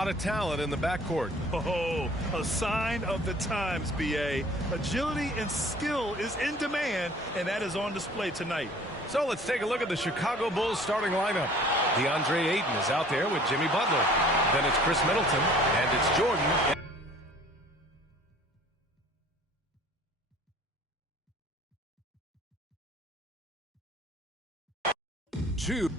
lot of talent in the backcourt. Oh, a sign of the times, B.A. Agility and skill is in demand, and that is on display tonight. So let's take a look at the Chicago Bulls starting lineup. DeAndre Ayton is out there with Jimmy Butler. Then it's Chris Middleton, and it's Jordan. Two.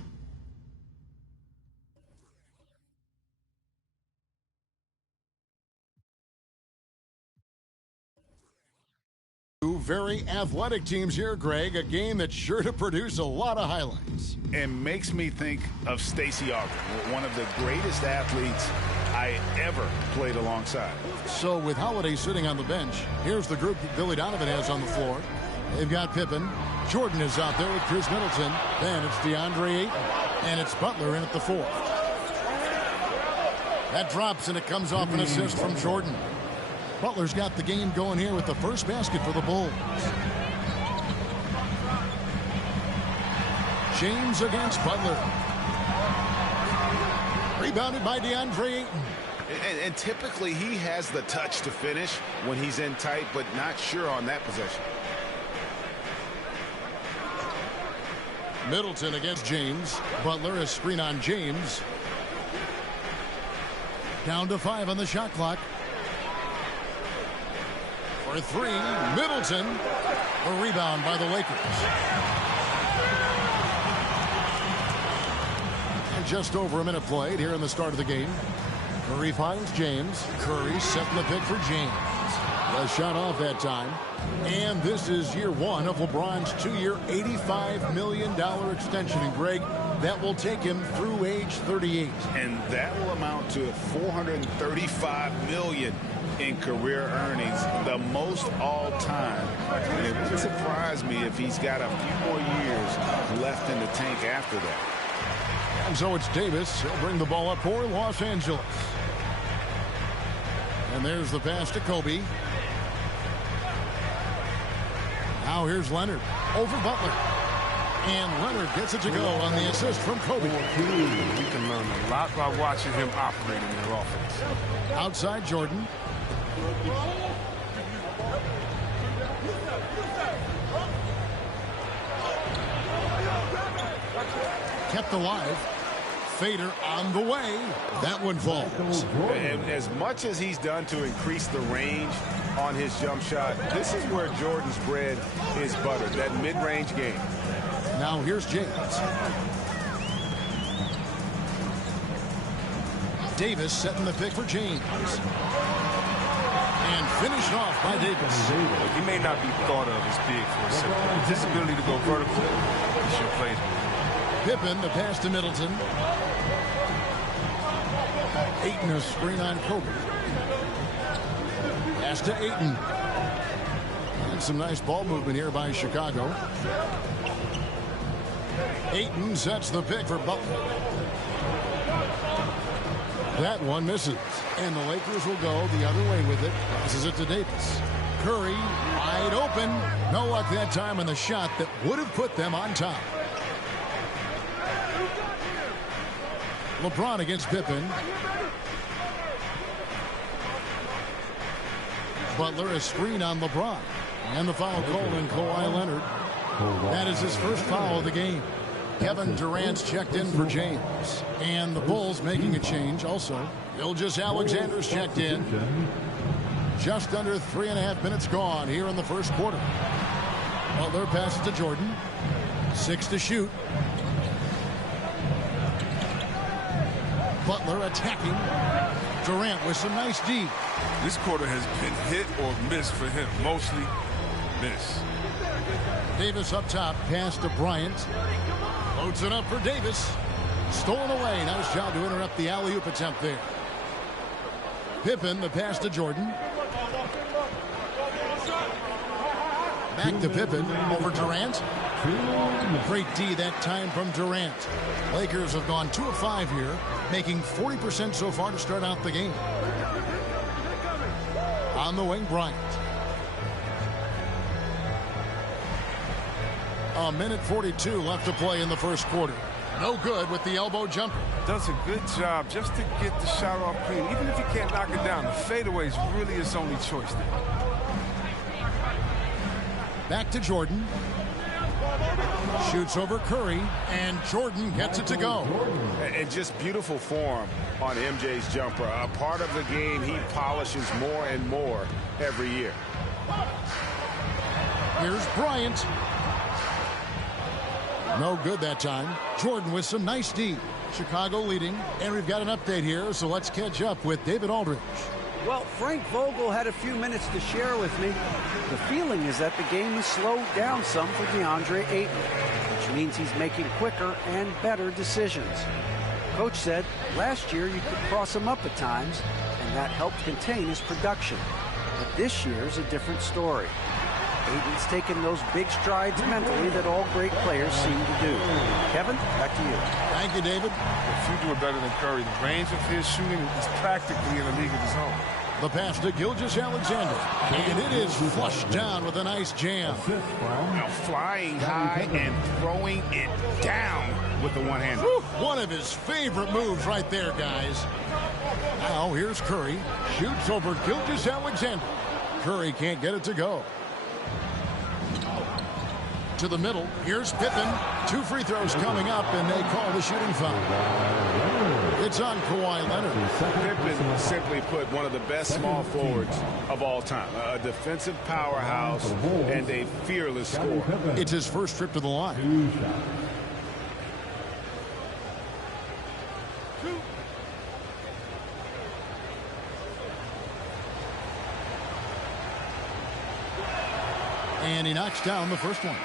Two very athletic teams here, Greg. A game that's sure to produce a lot of highlights. And makes me think of Stacey Augmon, one of the greatest athletes I ever played alongside. So with Holiday sitting on the bench, here's the group that Billy Donovan has on the floor. They've got Pippen. Jordan is out there with Chris Middleton. Then it's DeAndre Ayton. And it's Butler in at the fourth. That drops, and it comes off an assist from Jordan. Butler's got the game going here with the first basket for the Bulls. James against Butler. Rebounded by DeAndre Ayton. And typically he has the touch to finish when he's in tight, but not sure on that possession. Middleton against James. Butler is screen on James. Down to 5 on the shot clock. For 3, Middleton. A rebound by the Lakers. And just over a minute played here in the start of the game. Curry finds James. Curry setting the pick for James. A shot off that time. And this is year one of LeBron's 2-year, $85 million extension. And Greg, that will take him through age 38. And that will amount to $435 million in career earnings, the most all time. And it wouldn't surprise me if he's got a few more years left in the tank after that. And so it's Davis. He'll bring the ball up for Los Angeles. And there's the pass to Kobe. Now here's Leonard over Butler. And Leonard gets it to go on the assist from Kobe. We can learn a lot by watching him operate in their offense. Outside Jordan. Kept alive. Fader on the way. That one falls. And as much as he's done to increase the range on his jump shot, this is where Jordan's bread is buttered, that mid-range game. Now here's James. Davis setting the pick for James. And finished off by Davis. He may not be thought of as big for a center, but his ability to go vertical, he sure plays with him. Pippen, the pass to Middleton. Ayton, a screen on Kobe. Pass to Ayton. And some nice ball movement here by Chicago. Ayton sets the pick for Butler. That one misses. And the Lakers will go the other way with it. Passes it to Davis. Curry wide open. No luck that time on the shot that would have put them on top. LeBron against Pippen. Butler a screen on LeBron. And the foul called on Kawhi Leonard. That is his first foul of the game. Kevin Durant's checked in for James. And the Bulls making a change also. Gilgeous-Alexander's checked in. Just under 3.5 minutes gone here in the first quarter. Butler passes to Jordan. 6 to shoot. Butler attacking. Durant with some nice D. This quarter has been hit or miss for him. Mostly miss. Davis up top. Pass to Bryant. Loads it up for Davis. Stolen away. Nice job to interrupt the alley-oop attempt there. Pippen, the pass to Jordan. Back to Pippen. Over Durant. Great D that time from Durant. Lakers have gone 2 of 5 here, making 40% so far to start out the game. On the wing, Bryant. A minute 42 left to play in the first quarter. No good with the elbow jumper. does a good job just to get the shot off clean. Even if he can't knock it down, the fadeaway is really his only choice there. Back to Jordan. Shoots over Curry, and Jordan gets it to go. And just beautiful form on MJ's jumper. A part of the game he polishes more and more every year. Here's Bryant. No good that time. Jordan with some nice D. Chicago leading, and we've got an update here, so let's catch up with David Aldridge. Well, Frank Vogel had a few minutes to share with me. The feeling is that the game has slowed down some for DeAndre Ayton, which means he's making quicker and better decisions. Coach said last year you could cross him up at times, and that helped contain his production. But this year's a different story. Ayton's taken those big strides mentally that all great players seem to do. Kevin, back to you. Thank you, David. If you do it better than Curry, the range of his shooting is practically in a league of his own. The pass to Gilgeous-Alexander, and it is flushed down with a nice jam. Now flying high and throwing it down with the one-hander. One of his favorite moves right there, guys. Now here's Curry. Shoots over Gilgeous-Alexander. Curry can't get it to go. To the middle. Here's Pippen. 2 free throws coming up, and they call the shooting foul. It's on Kawhi Leonard. Pippen, simply put, one of the best small forwards of all time. A defensive powerhouse and a fearless scorer. It's his first trip to the line. And he knocks down the first one.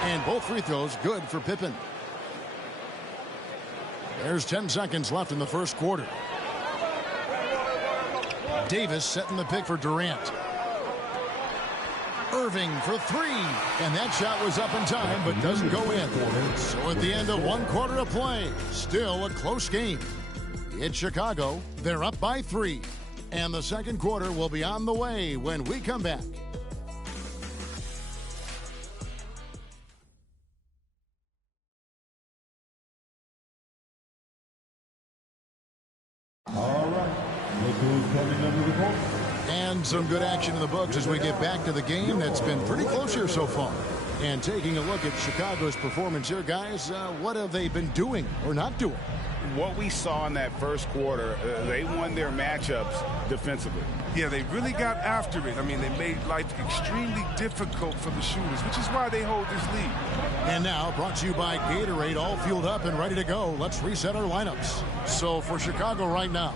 And both free throws good for Pippen. There's 10 seconds left in the first quarter. Davis setting the pick for Durant. Irving for 3. And that shot was up in time, but doesn't go in. So at the end of 1 quarter of play, still a close game. It's Chicago. They're up by 3. And the second quarter will be on the way when we come back. And some good action in the books as we get back to the game that's been pretty close here so far. And taking a look at Chicago's performance here, guys, what have they been doing or not doing? What we saw in that first quarter, they won their matchups defensively. Yeah, they really got after it. I mean, they made life extremely difficult for the shooters, which is why they hold this lead. And now, brought to you by Gatorade, all fueled up and ready to go. Let's reset our lineups. So for Chicago right now,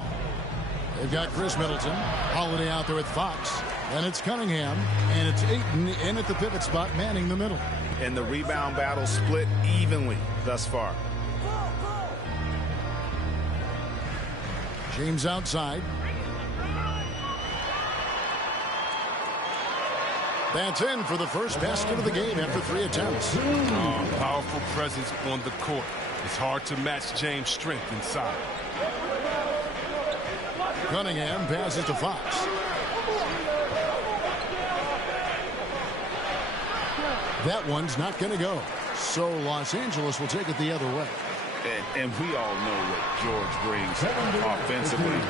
they've got Chris Middleton, Holiday out there with Fox. Then it's Cunningham, and it's Ayton in at the pivot spot, manning the middle. And the rebound battle split evenly thus far. James outside. That's in for the first basket of the game after 3 attempts. Powerful presence on the court. It's hard to match James' strength inside. Cunningham passes to Fox. That one's not going to go. So Los Angeles will take it the other way. And we all know what George brings offensively,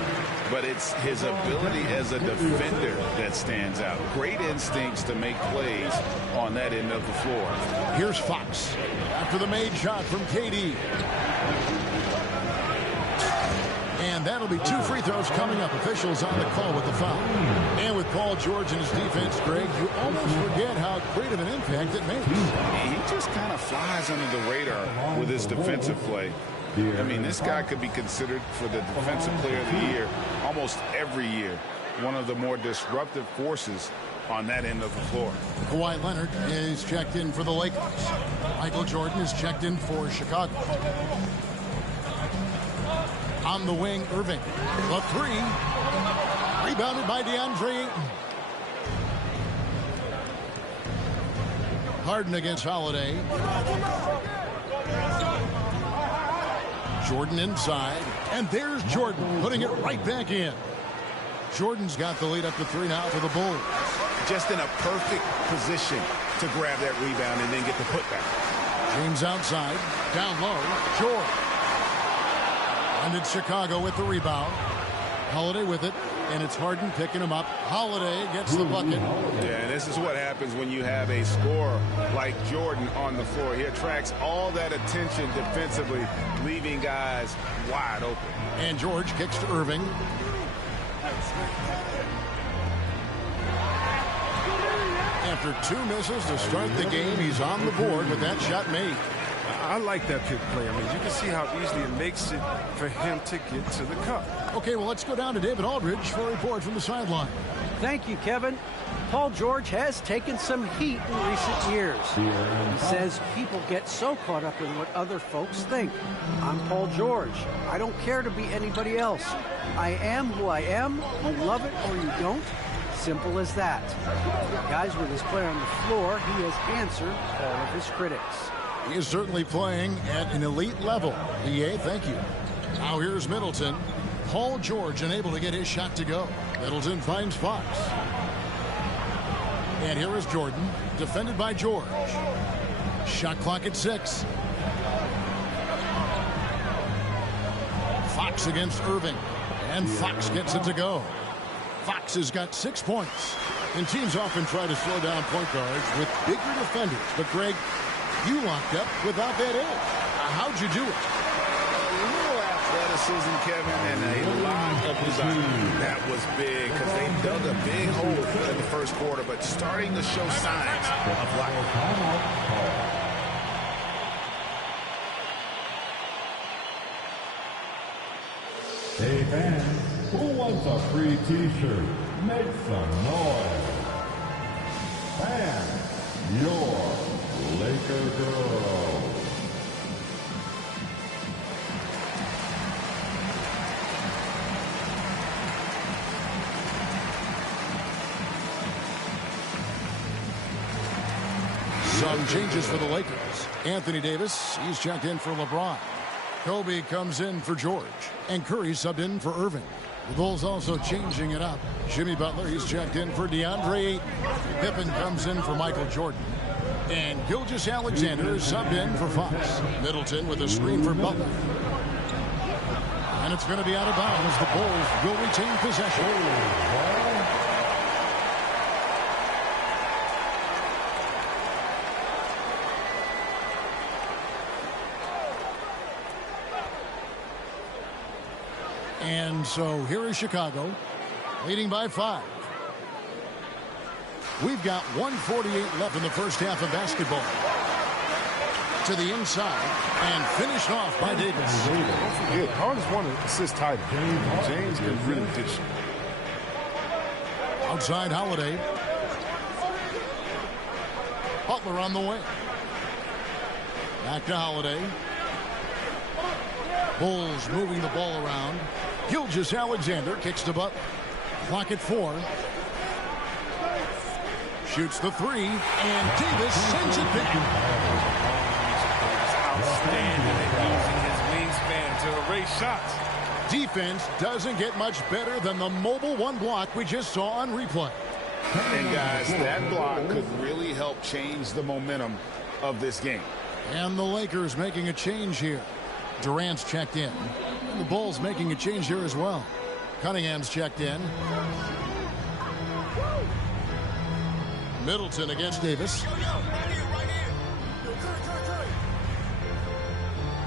but it's his ability as a defender that stands out. Great instincts to make plays on that end of the floor. Here's Fox after the made shot from KD. And that'll be 2 free throws coming up. Officials on the call with the foul. And with Paul George and his defense, Greg, you almost forget how great of an impact it makes. He just kind of flies under the radar with his defensive play. I mean, this guy could be considered for the Defensive Player of the Year almost every year. One of the more disruptive forces on that end of the floor. Kawhi Leonard is checked in for the Lakers. Michael Jordan is checked in for Chicago. On the wing, Irving. The 3. Rebounded by DeAndre Ayton. Harden against Holiday. Jordan inside. And there's Jordan putting it right back in. Jordan's got the lead up to 3 now for the Bulls. Just in a perfect position to grab that rebound and then get the putback. James outside. Down low. George. And it's Chicago with the rebound. Holiday with it. And it's Harden picking him up. Holiday gets the bucket. Yeah, and this is what happens when you have a scorer like Jordan on the floor. He attracts all that attention defensively, leaving guys wide open. And George kicks to Irving. After 2 misses to start the game, he's on the board with that shot made. I like that pick play. I mean, you can see how easily it makes it for him to get to the cup. Okay, well, let's go down to David Aldridge for a report from the sideline. Thank you, Kevin. Paul George has taken some heat in recent years. He says people get so caught up in what other folks think. I'm Paul George. I don't care to be anybody else. I am who I am. You love it or you don't. Simple as that. Guys, with his play on the floor, he has answered all of his critics. He is certainly playing at an elite level. EA, thank you. Now here's Middleton. Paul George unable to get his shot to go. Middleton finds Fox. And here is Jordan, defended by George. Shot clock at 6. Fox against Irving. And Fox gets it to go. Fox has got 6 points. And teams often try to slow down point guards with bigger defenders. But Greg, you locked up without that edge. How'd you do it? A little athleticism, Kevin, and a lot of desire. That was big because they dug a big hole in the first quarter, but starting to show signs of life. Hey fans, who wants a free t-shirt? Make some noise. Fans, your Laker girl. Some changes for the Lakers. Anthony Davis, he's checked in for LeBron. Kobe comes in for George. And Curry subbed in for Irving. The Bulls also changing it up. Jimmy Butler, he's checked in for DeAndre Ayton. Pippen comes in for Michael Jordan. And Gilgeous-Alexander is subbed in for Fox. Middleton with a screen for Butler. And it's going to be out of bounds. The Bulls will retain possession. And so here is Chicago, leading by 5. We've got 1:48 left in the first half of basketball. To the inside, and finished off by Davis. Don't forget, Harden's won an assist title. James can really dish. Outside Holiday. Butler on the wing. Back to Holiday. Bulls moving the ball around. Gilgeous-Alexander kicks to Butler. Clock at 4. Shoots the 3, and Davis sends it back. Outstanding at using his wingspan to erase shots. Defense doesn't get much better than the mobile one block we just saw on replay. And guys, that block could really help change the momentum of this game. And the Lakers making a change here. Durant's checked in. And the Bulls making a change here as well. Cunningham's checked in. Middleton against Davis.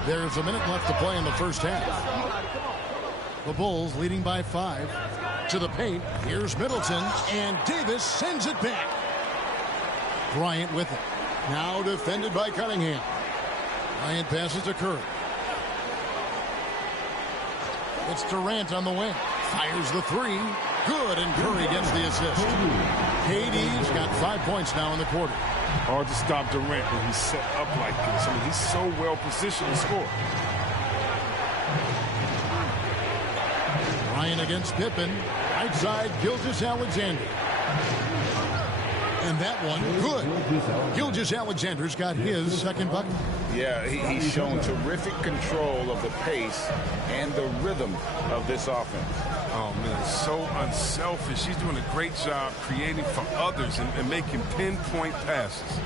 There's a minute left to play in the first half. The Bulls leading by 5. To the paint. Here's Middleton. And Davis sends it back. Bryant with it. Now defended by Cunningham. Bryant passes to Curry. It's Durant on the wing. Fires the 3. Good, and Curry gets the assist. KD's got 5 points now in the quarter. Hard to stop Durant when he's set up like this. I mean, he's so well positioned to score. Ryan against Pippen. Right side, Gilgeous-Alexander. And that one, good. Gilgeous-Alexander's got his second bucket. Yeah, he's shown terrific control of the pace and the rhythm of this offense. Oh, man, so unselfish. He's doing a great job creating for others and making pinpoint passes.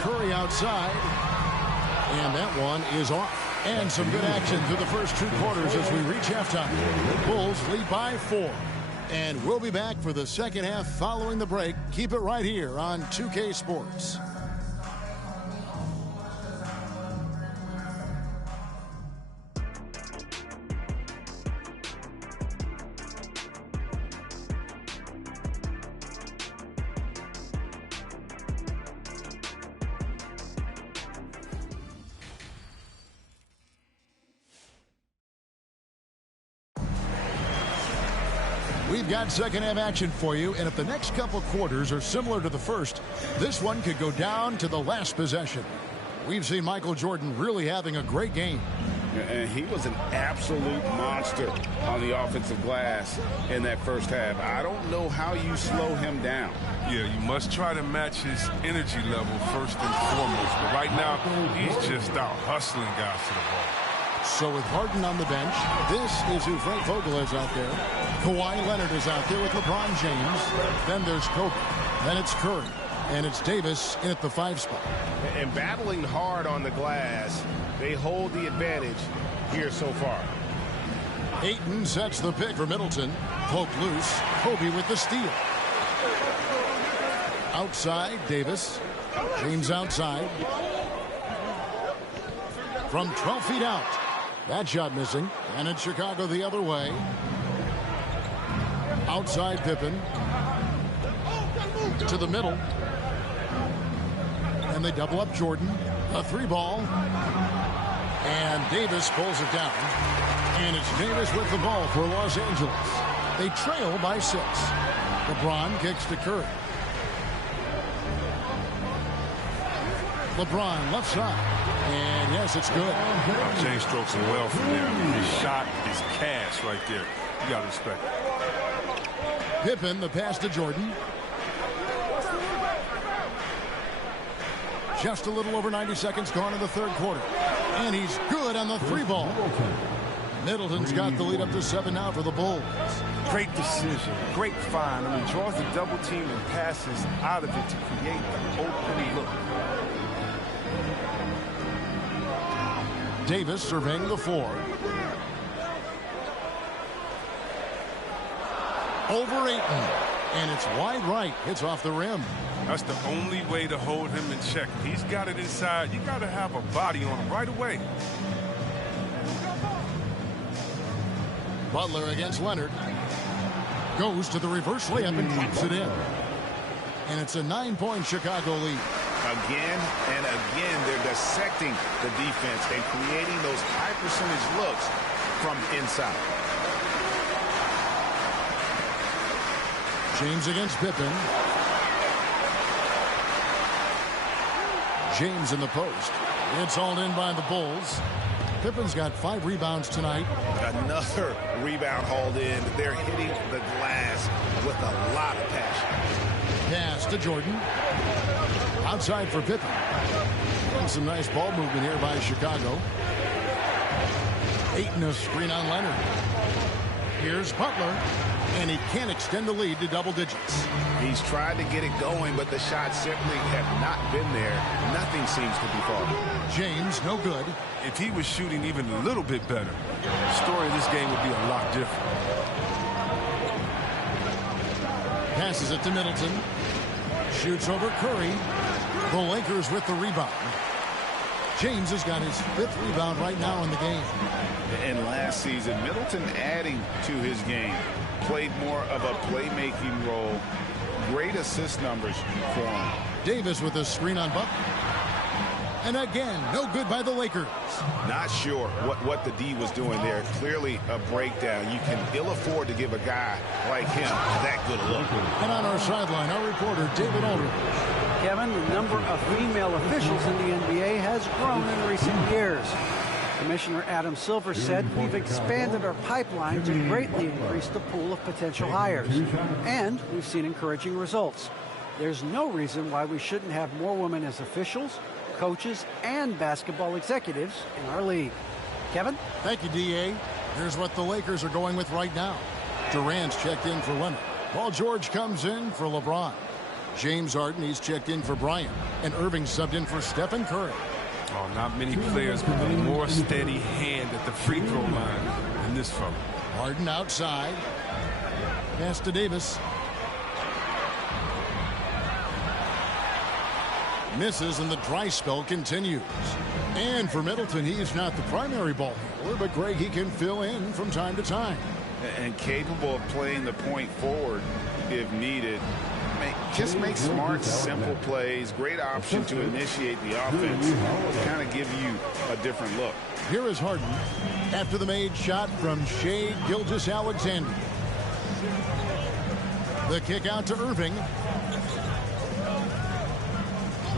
Curry outside. And that one is off. And some good action through the first 2 quarters as we reach halftime. The Bulls lead by 4. And we'll be back for the second half following the break. Keep it right here on 2K Sports. We've got second half action for you, and if the next couple quarters are similar to the first, this one could go down to the last possession. We've seen Michael Jordan really having a great game. And he was an absolute monster on the offensive glass in that first half. I don't know how you slow him down. Yeah, you must try to match his energy level first and foremost. But right now, he's just out hustling guys to the ball. So with Harden on the bench, this is who Frank Vogel is out there. Kawhi Leonard is out there with LeBron James. Then there's Kobe. Then it's Curry. And it's Davis in at the 5 spot. And battling hard on the glass, they hold the advantage here so far. Ayton sets the pick for Middleton. Poked loose. Kobe with the steal. Outside, Davis. James outside. From 12 feet out. That shot missing. And it's Chicago the other way. Outside Pippen. To the middle. And they double up Jordan. A 3-ball. And Davis pulls it down. And it's Davis with the ball for Los Angeles. They trail by 6. LeBron kicks to Curry. LeBron left side. And yes, it's good. James strokes it well from there. His shot is cash right there. You got to respect it. Pippen, the pass to Jordan. Just a little over 90 seconds gone in the third quarter. And he's good on the 3-ball. Middleton's got the lead up to 7 now for the Bulls. Great decision. Great find. I mean, draws the double team and passes out of it to create the open look. Davis surveying the 4. Over Ayton. And it's wide right. Hits off the rim. That's the only way to hold him in check. He's got it inside. You got to have a body on him right away. Butler against Leonard. Goes to the reverse layup and taps it in. And it's a 9-point Chicago lead. Again and again, they're dissecting the defense and creating those high percentage looks from inside. James against Pippen. James in the post. It's hauled in by the Bulls. Pippen's got 5 rebounds tonight. Another rebound hauled in. They're hitting the glass with a lot of passion. Pass to Jordan. Outside for Pippen. And some nice ball movement here by Chicago. Ayton a screen on Leonard. Here's Butler. And he can't extend the lead to double digits. He's tried to get it going, but the shots simply have not been there. Nothing seems to be falling. James, no good. If he was shooting even a little bit better, the story of this game would be a lot different. Passes it to Middleton. Shoots over Curry. The Lakers with the rebound. James has got his 5th rebound right now in the game. And last season, Middleton adding to his game. Played more of a playmaking role. Great assist numbers for him. Davis with a screen on Butler. And again, no good by the Lakers. Not sure what the D was doing there. Clearly a breakdown. You can ill afford to give a guy like him that good a look. And on our sideline, our reporter, David Aldridge. Kevin, the number of female officials in the NBA has grown in recent years. Commissioner Adam Silver said we've expanded our pipeline to greatly increase the pool of potential hires, and we've seen encouraging results. There's no reason why we shouldn't have more women as officials, coaches, and basketball executives in our league. Kevin? Thank you, D.A. Here's what the Lakers are going with right now. Durant's checked in for Leonard. Paul George comes in for LeBron. James Harden, he's checked in for Bryant. And Irving subbed in for Stephen Curry. Oh, not many players with a more steady hand at the free throw line than this fella. Harden outside. Pass to Davis. Misses, and the dry spell continues. And for Middleton, he's not the primary ball handler, but Greg, he can fill in from time to time. And capable of playing the point forward if needed. Just make smart, simple plays. Great option to initiate the offense. Kind of give you a different look. Here is Harden after the made shot from Shai Gilgeous-Alexander. The kick out to Irving.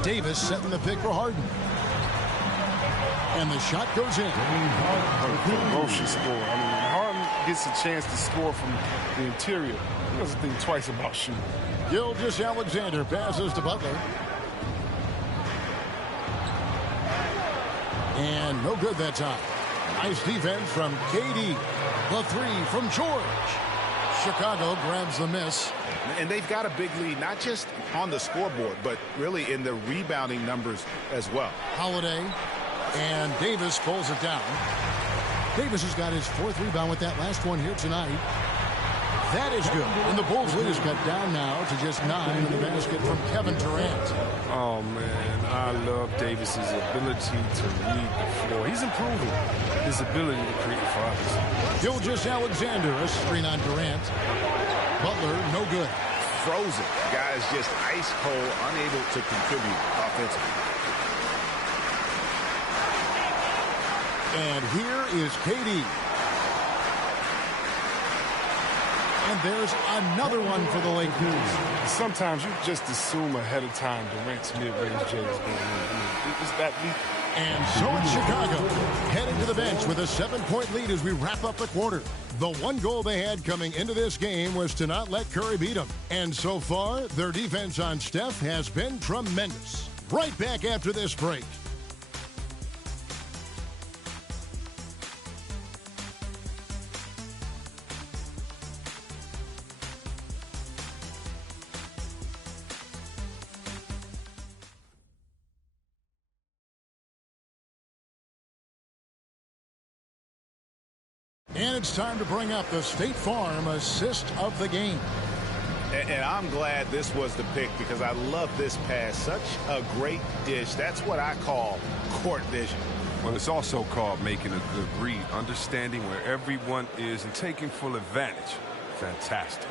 Davis setting the pick for Harden. And the shot goes in. Ferocious score. I mean, Harden gets a chance to score from the interior. He doesn't think twice about shooting. Gilgeous-Alexander passes to Butler. And no good that time. Nice defense from KD. The three from George. Chicago grabs the miss. And they've got a big lead, not just on the scoreboard, but really in the rebounding numbers as well. Holiday. And Davis pulls it down. Davis has got his fourth rebound with that last one here tonight. That is good. And the Bulls lead is cut down now to just 9 in the basket from Kevin Durant. Oh, man, I love Davis's ability to read the floor. He's improving his ability to create for others. Gilgeous-Alexander, a screen on Durant. Butler, no good. Frozen. Guys just ice cold, unable to contribute offensively. And here is KD. And there's another one for the Lakers. Sometimes you just assume ahead of time Durant's mid-range J is going in. It's that lead. And so it's Chicago heading to the bench with a 7-point lead as we wrap up the quarter. The one goal they had coming into this game was to not let Curry beat them. And so far, their defense on Steph has been tremendous. Right back after this break. And it's time to bring up the State Farm assist of the game. And I'm glad this was the pick because I love this pass. Such a great dish. That's what I call court vision. Well, it's also called making a good read, understanding where everyone is and taking full advantage. Fantastic.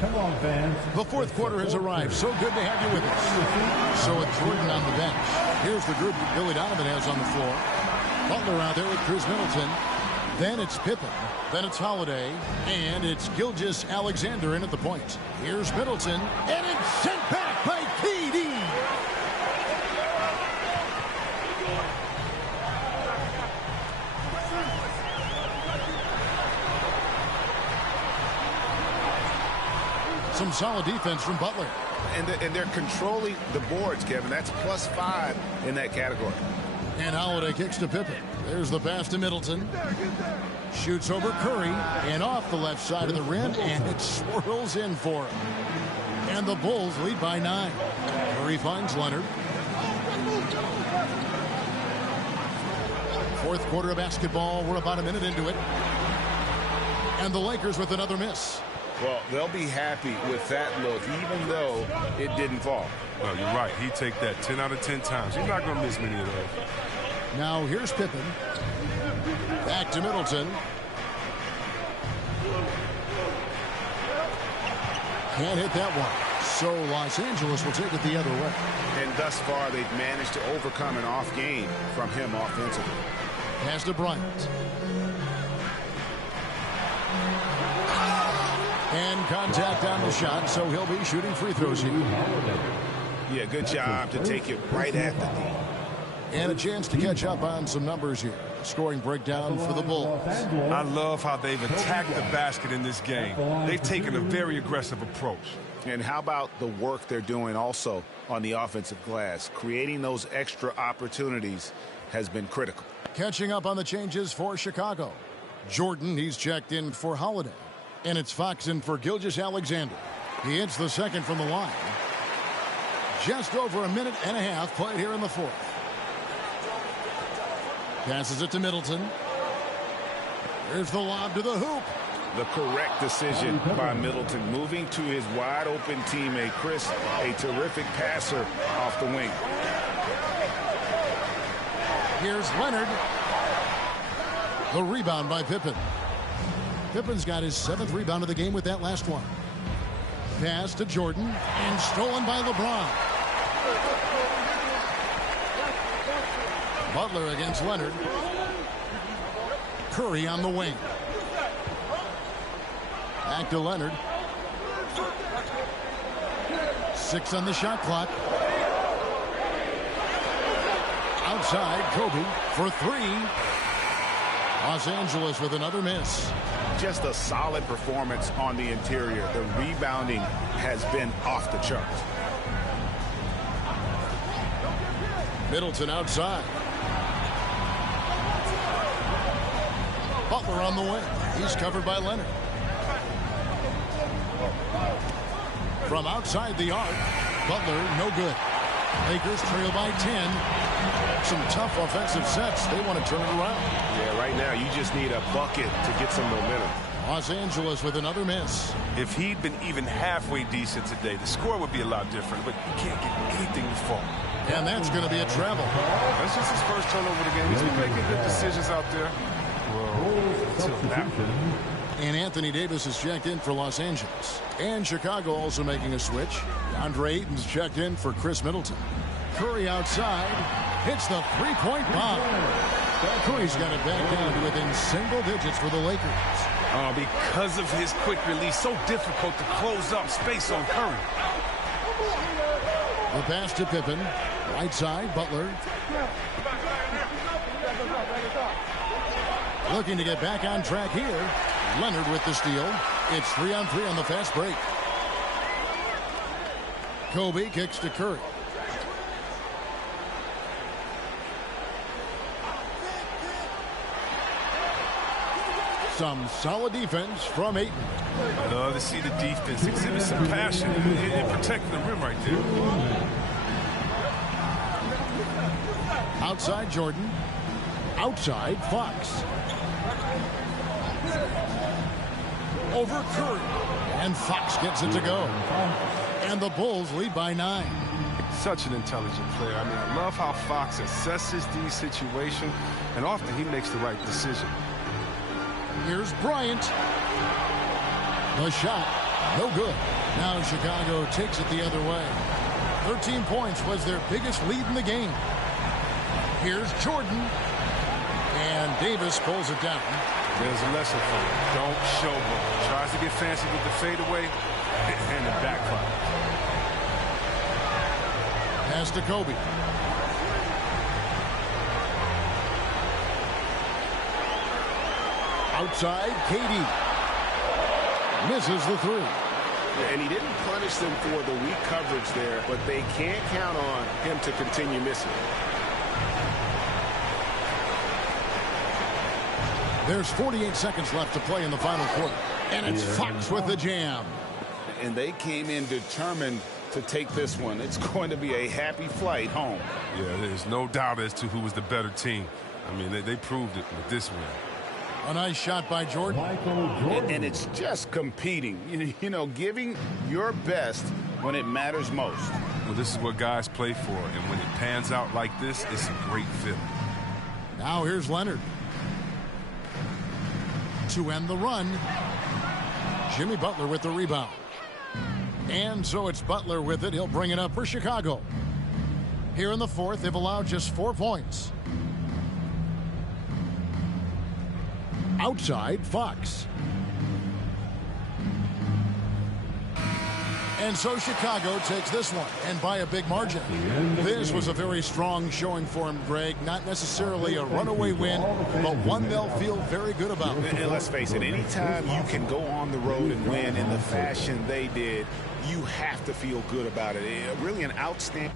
Come on, fans. The fourth quarter has arrived. So good to have you with us. So with Jordan on the bench, here's the group that Billy Donovan has on the floor. Butler out there with Chris Middleton. Then it's Pippen. Then it's Holiday. And it's Gilgeous-Alexander in at the point. Here's Middleton. And it's sent back by KD. Some solid defense from Butler. And they're controlling the boards, Kevin. That's +5 in that category. And Holiday kicks to Pippen. There's the pass to Middleton. Shoots over Curry and off the left side of the rim, and it swirls in for him. And the Bulls lead by 9. Curry finds Leonard. Fourth quarter of basketball. We're about a minute into it. And the Lakers with another miss. Well, they'll be happy with that look, even though it didn't fall. Well, you're right. He'd take that 10 out of 10 times. He's not going to miss many of those. Now here's Pippen. Back to Middleton. Can't hit that one. So Los Angeles will take it the other way. And thus far, they've managed to overcome an off game from him offensively. Pass to Bryant. And contact on the shot, so he'll be shooting free throws here. Yeah, good job to take it right at the D. And a chance to catch up on some numbers here. Scoring breakdown for the Bulls. I love how they've attacked the basket in this game. They've taken a very aggressive approach. And how about the work they're doing also on the offensive glass? Creating those extra opportunities has been critical. Catching up on the changes for Chicago. Jordan, he's checked in for Holiday. And it's Fox in for Gilgeous-Alexander. He hits the second from the line. Just over a minute and a half played here in the fourth. Passes it to Middleton. Here's the lob to the hoop. The correct decision by Middleton, moving to his wide-open teammate, Chris, a terrific passer off the wing. Here's Leonard. The rebound by Pippen. Pippen's got his 7th rebound of the game with that last one. Pass to Jordan, and stolen by LeBron. Butler against Leonard. Curry on the wing. Back to Leonard. 6 on the shot clock. Outside, Kobe for 3. Los Angeles with another miss. Just a solid performance on the interior. The rebounding has been off the charts. Middleton outside. Butler on the wing. He's covered by Leonard. From outside the arc, Butler no good. Lakers trail by 10. Some tough offensive sets. They want to turn it around. Yeah, right now you just need a bucket to get some momentum. Los Angeles with another miss. If he'd been even halfway decent today, the score would be a lot different, but you can't get anything to fall. And that's going to be a travel. That's just his first turnover of the game. He's been making good decisions out there. Well, until that one. And Anthony Davis is checked in for Los Angeles. And Chicago also making a switch. Andre Ayton's checked in for Chris Middleton. Curry outside. Hits the three-point bomb. Curry's got it back down to within single digits for the Lakers. Because of his quick release, so difficult to close up space on Curry. The pass to Pippen. Right side, Butler. Looking to get back on track here. Leonard with the steal. It's 3-on-3 on the fast break. Kobe kicks to Curry. Some solid defense from Ayton. I love to see the defense exhibit some passion in protecting the rim right there. Outside Jordan. Outside Fox. Over Curry. And Fox gets it to go. And the Bulls lead by 9. Such an intelligent player. I mean, I love how Fox assesses these situations, and often he makes the right decision. Here's Bryant. The shot, no good. Now Chicago takes it the other way. 13 points was their biggest lead in the game. Here's Jordan. And Davis pulls it down. There's a lesson for him. Don't showboat. Tries to get fancy with the fadeaway, and it backfires. Pass to Kobe. Outside, KD. Misses the 3. And he didn't punish them for the weak coverage there, but they can't count on him to continue missing. There's 48 seconds left to play in the final quarter. And it's Fox with the jam. And they came in determined to take this one. It's going to be a happy flight home. Yeah, there's no doubt as to who was the better team. I mean, they proved it with this win. A nice shot by Jordan. And it's just competing, you know, giving your best when it matters most. Well, this is what guys play for, and when it pans out like this, it's a great feeling. Now here's Leonard. To end the run, Jimmy Butler with the rebound. And so it's Butler with it. He'll bring it up for Chicago. Here in the fourth, they've allowed just 4 points. Outside, Fox. And so Chicago takes this one, and by a big margin. This was a very strong showing for him, Greg. Not necessarily a runaway win, but one they'll feel very good about. And let's face it, anytime you can go on the road and win in the fashion they did, you have to feel good about it. Really an outstanding.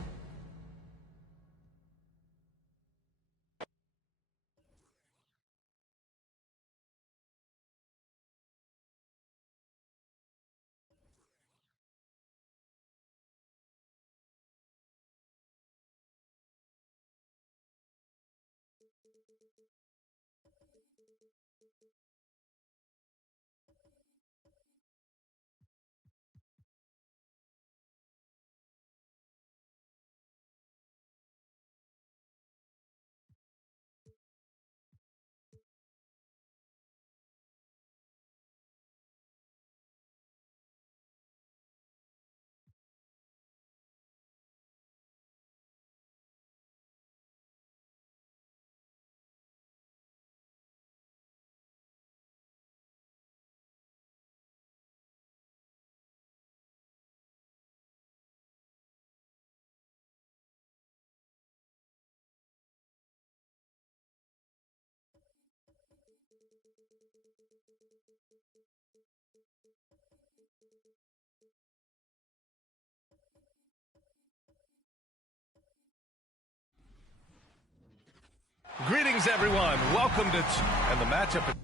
Greetings, everyone. Welcome to and the matchup at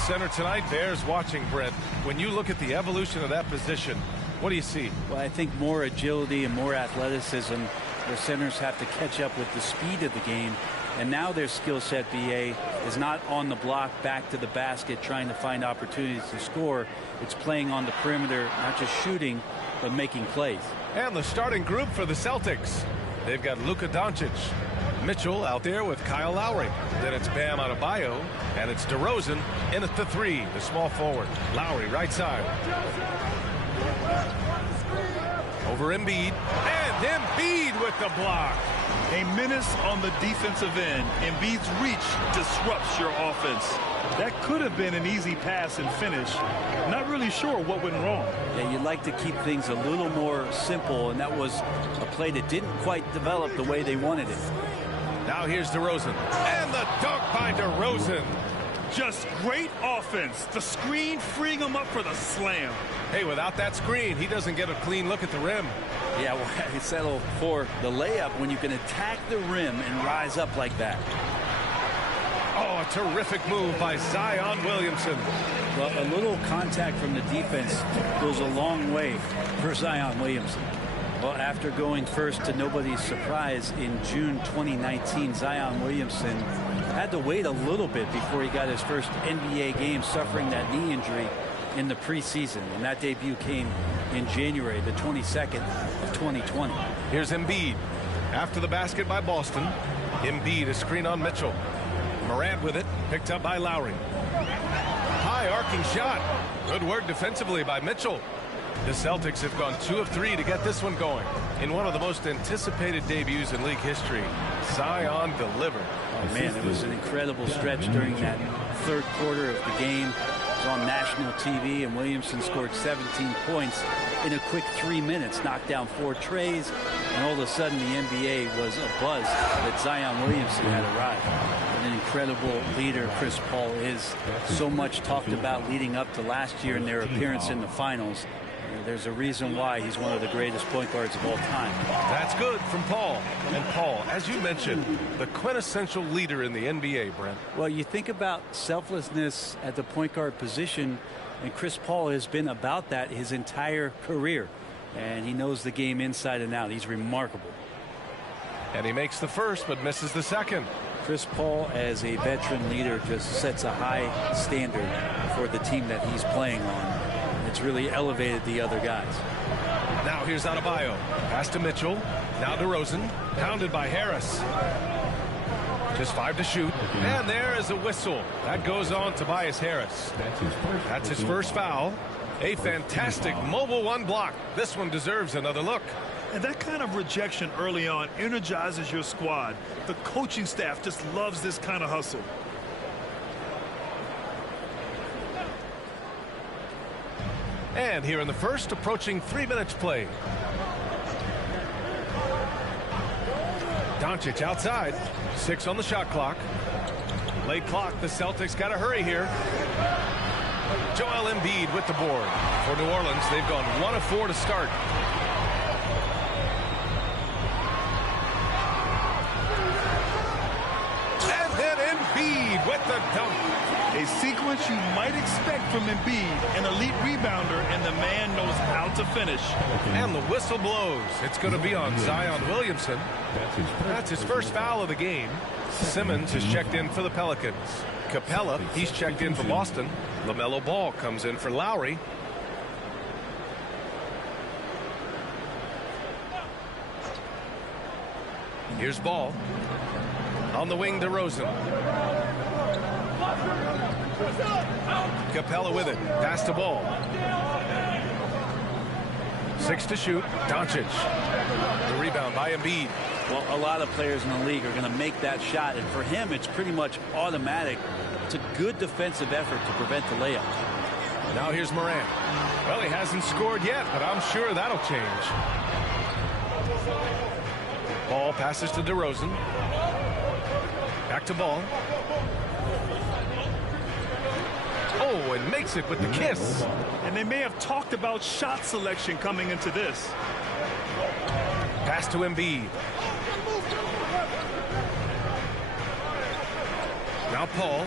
center tonight. Bears watching, Brent. When you look at the evolution of that position, what do you see? Well, I think more agility and more athleticism. Their centers have to catch up with the speed of the game. And now their skill set, BA, is not on the block back to the basket trying to find opportunities to score. It's playing on the perimeter, not just shooting, but making plays. And the starting group for the Celtics. They've got Luka Doncic, Mitchell out there with Kyle Lowry. Then it's Bam Adebayo, and it's DeRozan in at the three, the small forward. Lowry right side. Over Embiid, and Embiid with the block. A menace on the defensive end. Embiid's reach disrupts your offense. That could have been an easy pass and finish. Not really sure what went wrong. Yeah, you'd like to keep things a little more simple, and that was a play that didn't quite develop the way they wanted it. Now here's DeRozan, and the dunk by DeRozan. Just great offense. The screen freeing him up for the slam. Hey, without that screen, he doesn't get a clean look at the rim. Yeah, well, he settled for the layup when you can attack the rim and rise up like that. Oh, a terrific move by Zion Williamson. Well, a little contact from the defense goes a long way for Zion Williamson. Well, after going first to nobody's surprise in June 2019, Zion Williamson had to wait a little bit before he got his first NBA game, suffering that knee injury in the preseason. And that debut came in January, the 22nd of 2020. Here's Embiid. After the basket by Boston, Embiid a screen on Mitchell. Morant with it, picked up by Lowry. High arcing shot. Good work defensively by Mitchell. The Celtics have gone 2 of 3 to get this one going. In one of the most anticipated debuts in league history, Zion delivered. Oh, man, it was an incredible stretch during that third quarter of the game. It was on national TV, and Williamson scored 17 points in a quick 3 minutes, knocked down 4 trays, and all of a sudden the NBA was abuzz that Zion Williamson had arrived. An incredible leader Chris Paul is. So much talked about leading up to last year in their appearance in the finals. There's a reason why he's one of the greatest point guards of all time. That's good from Paul. And Paul, as you mentioned, the quintessential leader in the NBA, Brent. Well, you think about selflessness at the point guard position, and Chris Paul has been about that his entire career. And he knows the game inside and out. He's remarkable. And he makes the first, but misses the second. Chris Paul, as a veteran leader, just sets a high standard for the team that he's playing on. It's really elevated the other guys. Now here's Adebayo. Pass to Mitchell. Now DeRozan. Pounded by Harris. Just 5 to shoot. And there is a whistle. That goes on Tobias Harris. That's his first foul. A fantastic mobile one block. This one deserves another look. And that kind of rejection early on energizes your squad. The coaching staff just loves this kind of hustle. And here in the first, approaching 3 minutes played. Doncic outside. 6 on the shot clock. Late clock. The Celtics got to hurry here. Joel Embiid with the board. For New Orleans, they've gone 1 of 4 to start. And then Embiid with the dunk. A sequence you might expect from Embiid, an elite rebounder, and the man knows how to finish. And the whistle blows. It's going to be on Zion Williamson. That's his first foul of the game. Simmons has checked in for the Pelicans. Capella, he's checked in for Boston. LaMelo Ball comes in for Lowry. Here's Ball. On the wing, DeRozan. Capella with it. Pass to Ball. 6 to shoot. Doncic. The rebound by Embiid. Well, a lot of players in the league are going to make that shot, and for him, it's pretty much automatic. It's a good defensive effort to prevent the layup. Now here's Morant. Well, he hasn't scored yet, but I'm sure that'll change. Ball passes to DeRozan. Back to Ball. Oh, and makes it with the kiss. And they may have talked about shot selection coming into this. Pass to Embiid. Now Paul.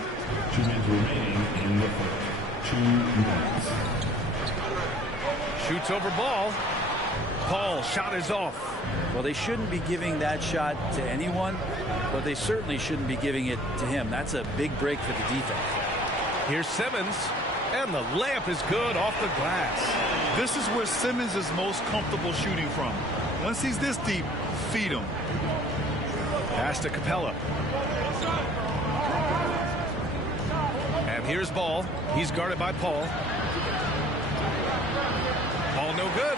2 minutes remaining in the first. 2 minutes. Shoots over Ball. Paul, shot is off. Well, they shouldn't be giving that shot to anyone, but they certainly shouldn't be giving it to him. That's a big break for the defense. Here's Simmons, and the layup is good off the glass. This is where Simmons is most comfortable shooting from. Once he's this deep, feed him. Pass to Capella. And here's Ball. He's guarded by Paul. Ball no good.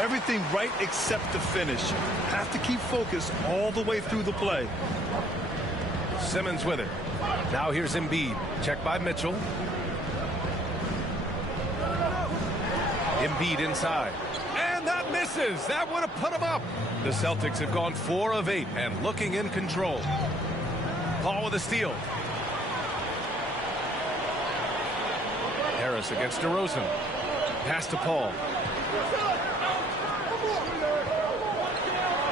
Everything right except the finish. Have to keep focused all the way through the play. Simmons with it. Now here's Embiid. Check by Mitchell. Embiid inside. And that misses. That would have put him up. The Celtics have gone 4 of 8 and looking in control. Paul with a steal. Harris against DeRozan. Pass to Paul.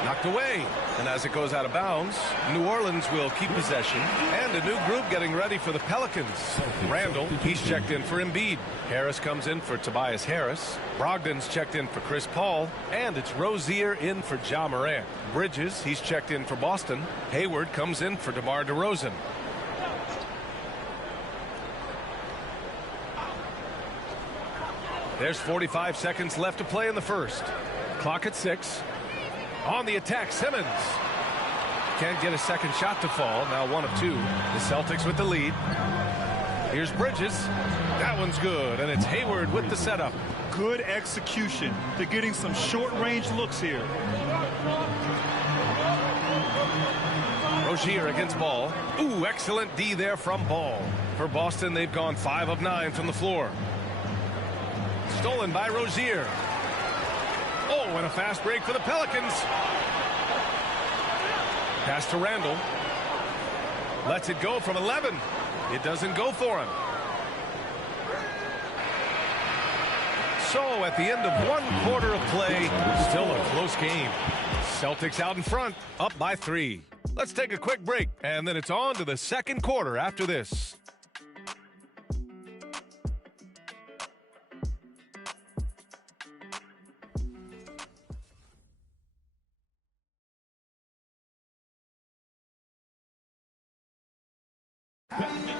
Knocked away. And as it goes out of bounds, New Orleans will keep possession. And a new group getting ready for the Pelicans. Randall, he's checked in for Embiid. Harris comes in for Tobias Harris. Brogdon's checked in for Chris Paul. And it's Rozier in for Ja Morant. Bridges, he's checked in for Boston. Hayward comes in for DeMar DeRozan. There's 45 seconds left to play in the first. Clock at 6. On the attack, Simmons. Can't get a second shot to fall. Now 1 of 2. The Celtics with the lead. Here's Bridges. That one's good, and it's Hayward with the setup. Good execution. They're getting some short-range looks here. Rozier against Ball. Ooh, excellent D there from Ball. For Boston, they've gone 5 of 9 from the floor. Stolen by Rozier. Oh, and a fast break for the Pelicans. Pass to Randall. Lets it go from 11. It doesn't go for him. So at the end of 1 quarter of play, still a close game. Celtics out in front, up by 3. Let's take a quick break, and then it's on to the second quarter after this.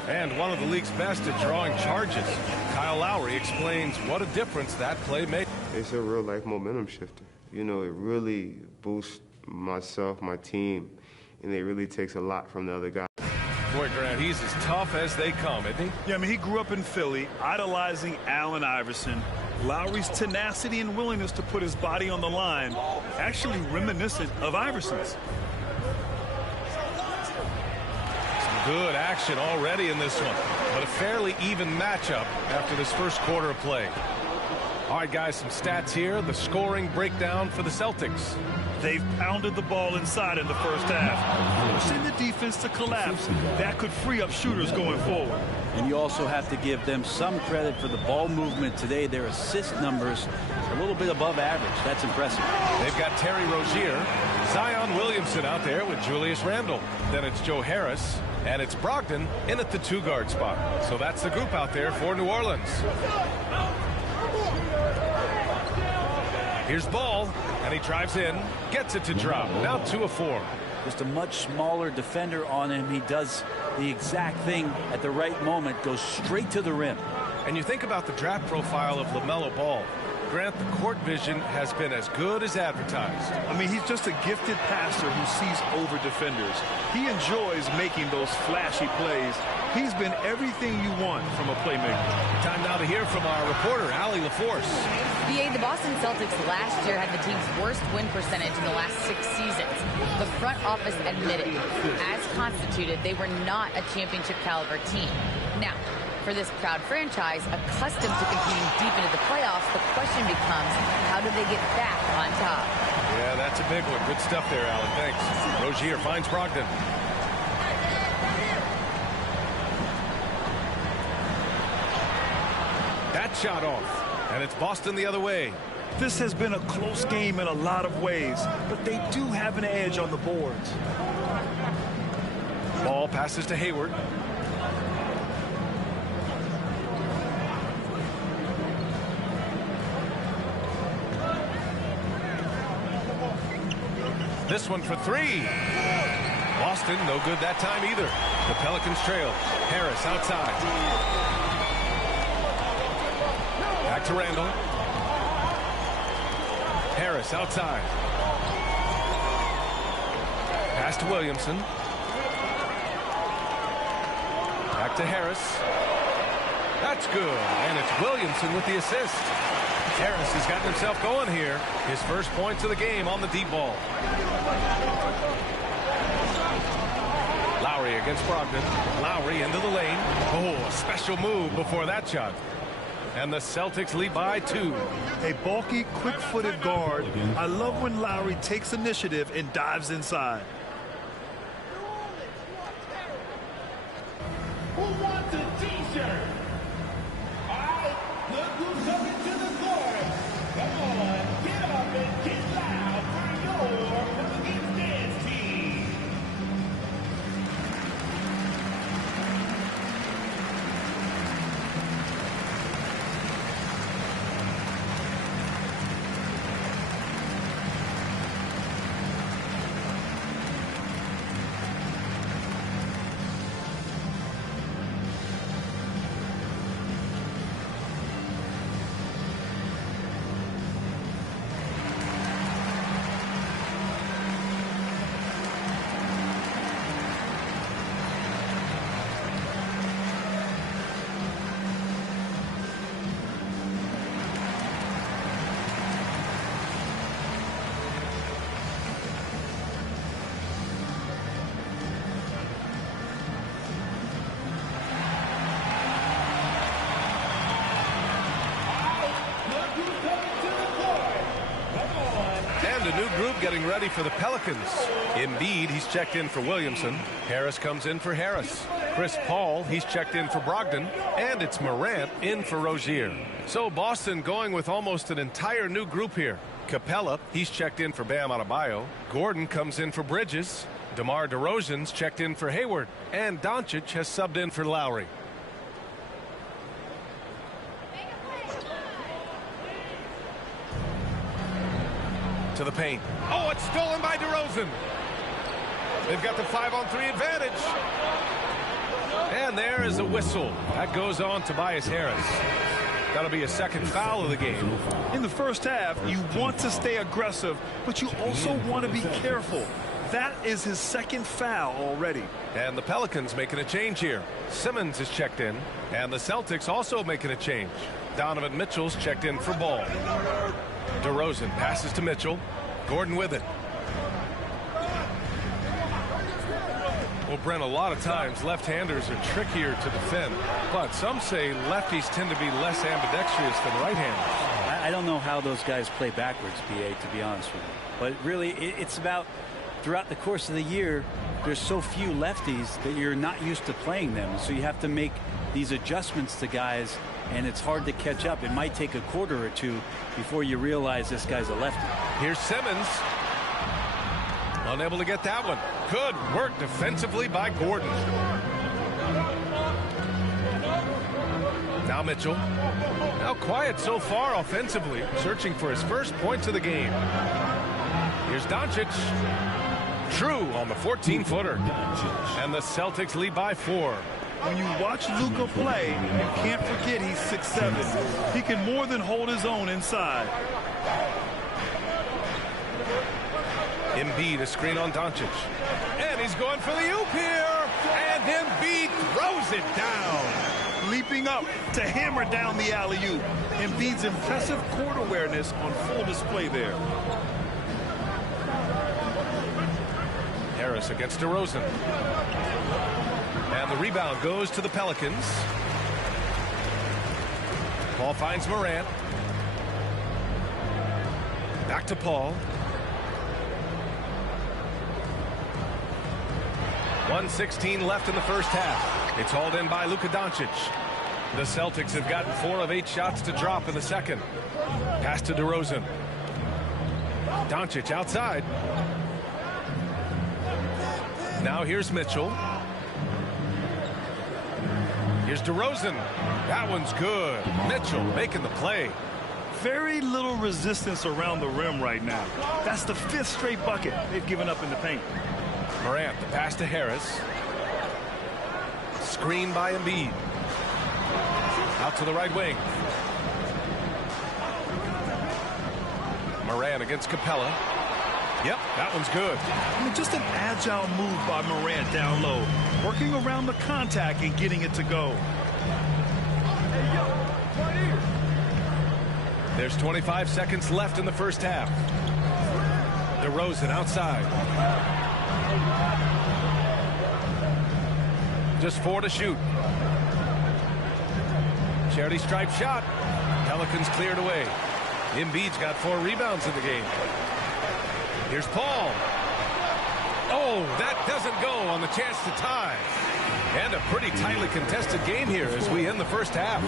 And one of the league's best at drawing charges. Kyle Lowry explains what a difference that play made. It's a real life momentum shifter. You know, it really boosts myself, my team, and it really takes a lot from the other guy. Boy, Grant, he's as tough as they come, isn't he? Yeah, I mean, he grew up in Philly, idolizing Allen Iverson. Lowry's tenacity and willingness to put his body on the line, actually reminiscent of Iverson's. Good action already in this one, but a fairly even matchup after this first quarter of play. All right, guys, some stats here. The scoring breakdown for the Celtics. They've pounded the ball inside in the first half, forcing the defense to collapse. That could free up shooters going forward. And you also have to give them some credit for the ball movement today. Their assist numbers a little bit above average. That's impressive. They've got Terry Rozier, Zion Williamson out there with Julius Randle. Then it's Joe Harris, and it's Brogdon in at the 2-guard spot. So that's the group out there for New Orleans. Here's Ball, and he drives in, gets it to drop. Now 2 of 4. Just a much smaller defender on him. He does the exact thing at the right moment, goes straight to the rim. And you think about the draft profile of LaMelo Ball. Grant, the court vision has been as good as advertised. I mean, he's just a gifted passer who sees over defenders. He enjoys making those flashy plays. He's been everything you want from a playmaker. Time now to hear from our reporter, Allie LaForce. The Boston Celtics last year had the team's worst win percentage in the last 6 seasons. The front office admitted, as constituted, they were not a championship caliber team. Now, for this proud franchise, accustomed to competing deep into the playoffs, the question becomes, how do they get back on top? Yeah, that's a big one. Good stuff there, Allen. Thanks. Rozier finds Brogdon. That shot off, and it's Boston the other way. This has been a close game in a lot of ways, but they do have an edge on the boards. Ball passes to Hayward. This one for 3. Boston, no good that time either. The Pelicans trail. Harris outside. Back to Randle. Harris outside. Pass to Williamson. Back to Harris. That's good. And it's Williamson with the assist. Harris has gotten himself going here. His first points of the game on the deep ball. Lowry against Brogdon. Lowry into the lane. Oh, a special move before that shot. And the Celtics lead by 2. A bulky, quick-footed guard. I love when Lowry takes initiative and dives inside. Who wants a t-shirt? All right, look who's coming to the court. Come on, get up and get loud for your Pelicans dance team. A new group getting ready for the Pelicans. Embiid, he's checked in for Williamson. Harris comes in for Harris. Chris Paul, he's checked in for Brogdon. And it's Morant in for Rozier. So Boston going with almost an entire new group here. Capella, he's checked in for Bam Adebayo. Gordon comes in for Bridges. DeMar DeRozan's checked in for Hayward. And Doncic has subbed in for Lowry. To the paint. Oh, it's stolen by DeRozan. They've got the 5-on-3 advantage. And there is a whistle. That goes on Tobias Harris. That'll be a second foul of the game. In the first half, you want to stay aggressive, but you also want to be careful. That is his second foul already. And the Pelicans making a change here. Simmons is checked in, and the Celtics also making a change. Donovan Mitchell's checked in for Ball. DeRozan passes to Mitchell. Gordon with it. Well, Brent, a lot of times left-handers are trickier to defend, but some say lefties tend to be less ambidextrous than right-handers. I don't know how those guys play backwards, BA, to be honest with you. But really, it's about throughout the course of the year, there's so few lefties that you're not used to playing them. So you have to make these adjustments to guys, and it's hard to catch up. It might take a quarter or two before you realize this guy's a lefty. Here's Simmons. Unable to get that one. Good work defensively by Gordon. Now Mitchell. Now quiet so far offensively, searching for his first points of the game. Here's Doncic. True on the 14-footer. And the Celtics lead by 4. When you watch Luka play, you can't forget he's 6'7". He can more than hold his own inside. Embiid, a screen on Doncic. And he's going for the oop here. And Embiid throws it down. Leaping up to hammer down the alley-oop. Embiid's impressive court awareness on full display there. Harris against DeRozan. And the rebound goes to the Pelicans. Paul finds Morant. Back to Paul. 1:16 left in the first half. It's hauled in by Luka Doncic. The Celtics have gotten 4 of 8 shots to drop in the second. Pass to DeRozan. Doncic outside. Now here's Mitchell. Here's DeRozan. That one's good. Mitchell making the play. Very little resistance around the rim right now. That's the 5th straight bucket they've given up in the paint. Morant, the pass to Harris. Screen by Embiid. Out to the right wing. Morant against Capella. Yep, that one's good. I mean, just an agile move by Morant down low. Working around the contact and getting it to go. There's 25 seconds left in the first half. DeRozan outside. Just 4 to shoot. Charity stripe shot. Pelicans cleared away. Embiid's got 4 rebounds in the game. Here's Paul. Oh, that doesn't go on the chance to tie. And a pretty tightly contested game here as we end the first half.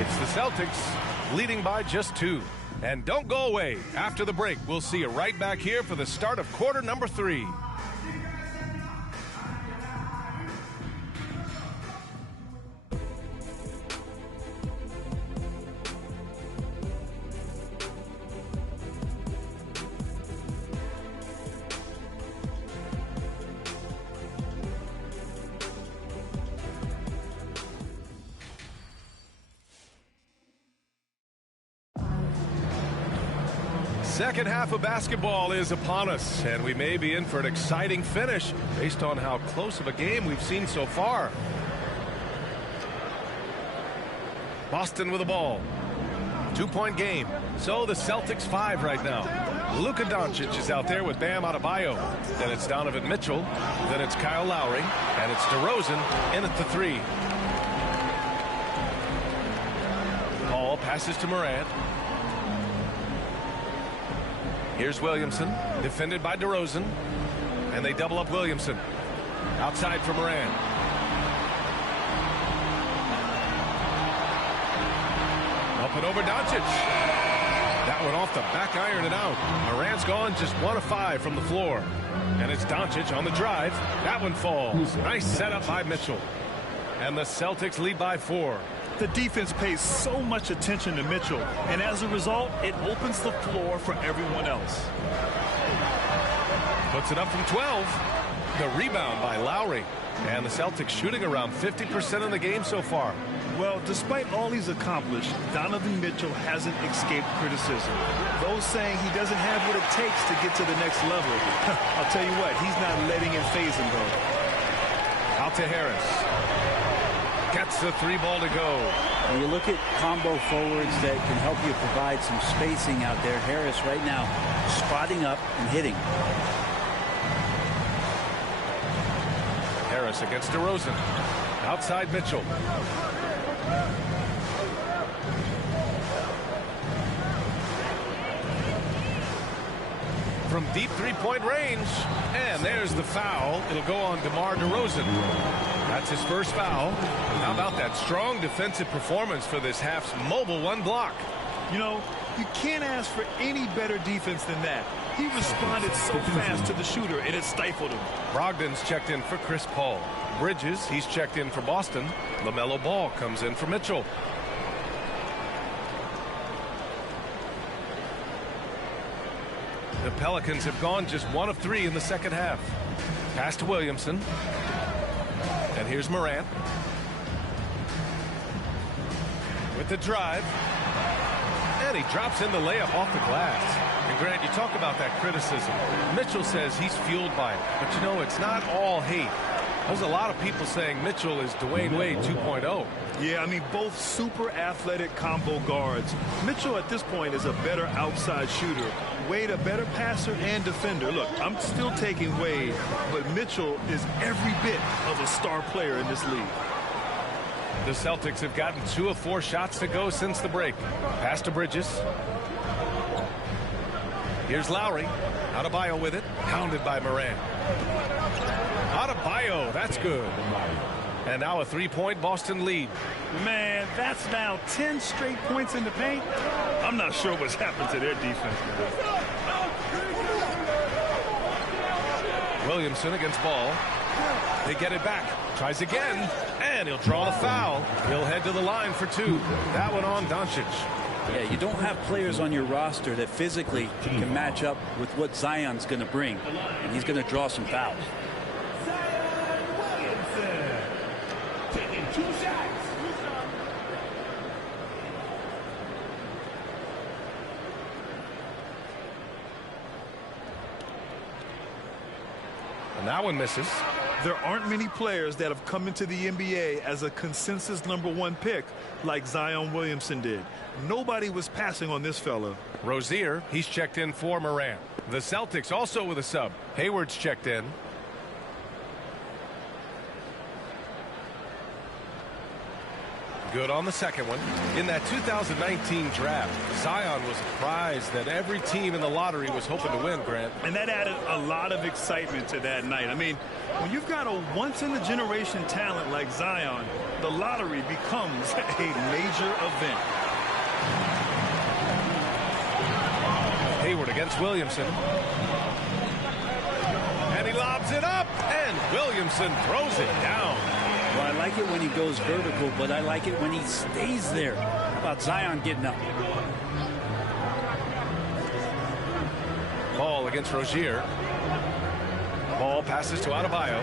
It's the Celtics leading by just 2. And don't go away. After the break, we'll see you right back here for the start of quarter number 3. Second half of basketball is upon us, and we may be in for an exciting finish based on how close of a game we've seen so far. Boston with the ball. 2-point game. So the Celtics 5 right now. Luka Doncic is out there with Bam Adebayo. Then it's Donovan Mitchell. Then it's Kyle Lowry. And it's DeRozan in at the 3. Paul passes to Morant. Here's Williamson, defended by DeRozan. And they double up Williamson. Outside for Morant. Up and over Doncic. That one off the back iron and out. Morant's gone just 1 of 5 from the floor. And it's Doncic on the drive. That one falls. Nice setup by Mitchell. And the Celtics lead by 4. The defense pays so much attention to Mitchell, and as a result, it opens the floor for everyone else. Puts it up from 12. The rebound by Lowry. And the Celtics shooting around 50% of the game so far. Well, despite all he's accomplished, Donovan Mitchell hasn't escaped criticism. Those saying he doesn't have what it takes to get to the next level. I'll tell you what, he's not letting it faze him, though. Out to Harris. Gets the 3 ball to go. When you look at combo forwards that can help you provide some spacing out there, Harris right now spotting up and hitting. Harris against DeRozan. Outside Mitchell. from deep three-point range. And there's the foul. It'll go on DeMar DeRozan. That's his first foul. How about that strong defensive performance for this half's mobile one block? You know, you can't ask for any better defense than that. He responded so fast to the shooter, and it stifled him. Brogdon's checked in for Chris Paul. Bridges, he's checked in for Boston. LaMelo Ball comes in for Mitchell. The Pelicans have gone just 1 of 3 in the second half. Pass to Williamson. And here's Morant. With the drive. And he drops in the layup off the glass. And Grant, you talk about that criticism. Mitchell says he's fueled by it. But you know, it's not all hate. There's a lot of people saying Mitchell is Dwayne Wade 2.0. Yeah, I mean, both super athletic combo guards. Mitchell at this point is a better outside shooter. Wade a better passer and defender. Look, I'm still taking Wade, but Mitchell is every bit of a star player in this league. The Celtics have gotten 2 of 4 shots to go since the break. Pass to Bridges. Here's Lowry. Adebayo with it. Pounded by Morant. Adebayo, that's good. And now a 3-point Boston lead. Man, that's now 10 straight points in the paint. I'm not sure what's happened to their defense. Williamson against Ball. They get it back. Tries again. And he'll draw the foul. He'll head to the line for 2. That one on Doncic. Yeah, you don't have players on your roster that physically can match up with what Zion's going to bring. And he's going to draw some fouls. Williamson taking 2 shots. And that one misses. There aren't many players that have come into the NBA as a consensus #1 pick like Zion Williamson did. Nobody was passing on this fella. Rozier, he's checked in for Morant. The Celtics also with a sub. Hayward's checked in. Good on the second one. In that 2019 draft, Zion was a prize that every team in the lottery was hoping to win, Grant. And that added a lot of excitement to that night. I mean, when you've got a once-in-a-generation talent like Zion, the lottery becomes a major event. Hayward against Williamson. And he lobs it up, and Williamson throws it down. Well, I like it when he goes vertical, but I like it when he stays there. How about Zion getting up? Ball against Rozier. Ball passes to Adebayo.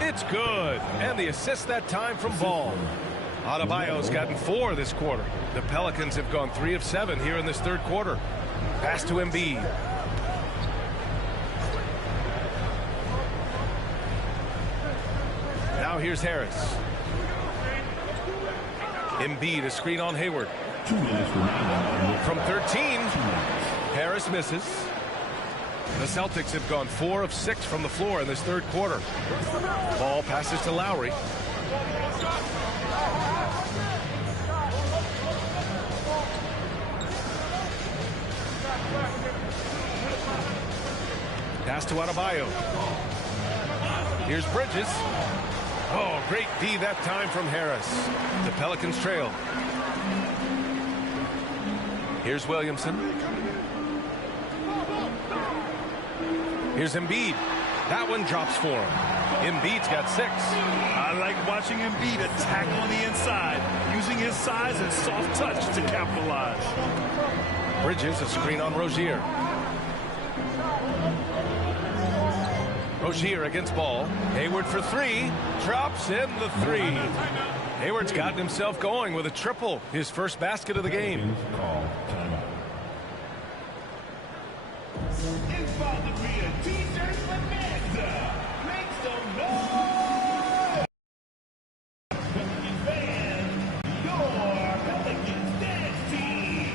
It's good. And the assist that time from Ball. Adebayo's gotten 4 this quarter. The Pelicans have gone 3 of 7 here in this third quarter. Pass to Embiid. Now here's Harris. Embiid, a screen on Hayward. From 13, Harris misses. The Celtics have gone 4 of 6 from the floor in this third quarter. Ball passes to Lowry. Pass to Adebayo. Here's Bridges. Oh, great D that time from Harris. The Pelicans trail. Here's Williamson. Here's Embiid. That one drops for him. Embiid's got 6. I like watching Embiid attack on the inside, using his size and soft touch to capitalize. Bridges, a screen on Rozier. Rozier against Ball. Hayward for 3. Drops in the 3. Hayward's gotten himself going with a triple. His first basket of the game. It's about to be a t-shirt bonanza. Make some noise. Pelicans fans, your Pelicans dance team.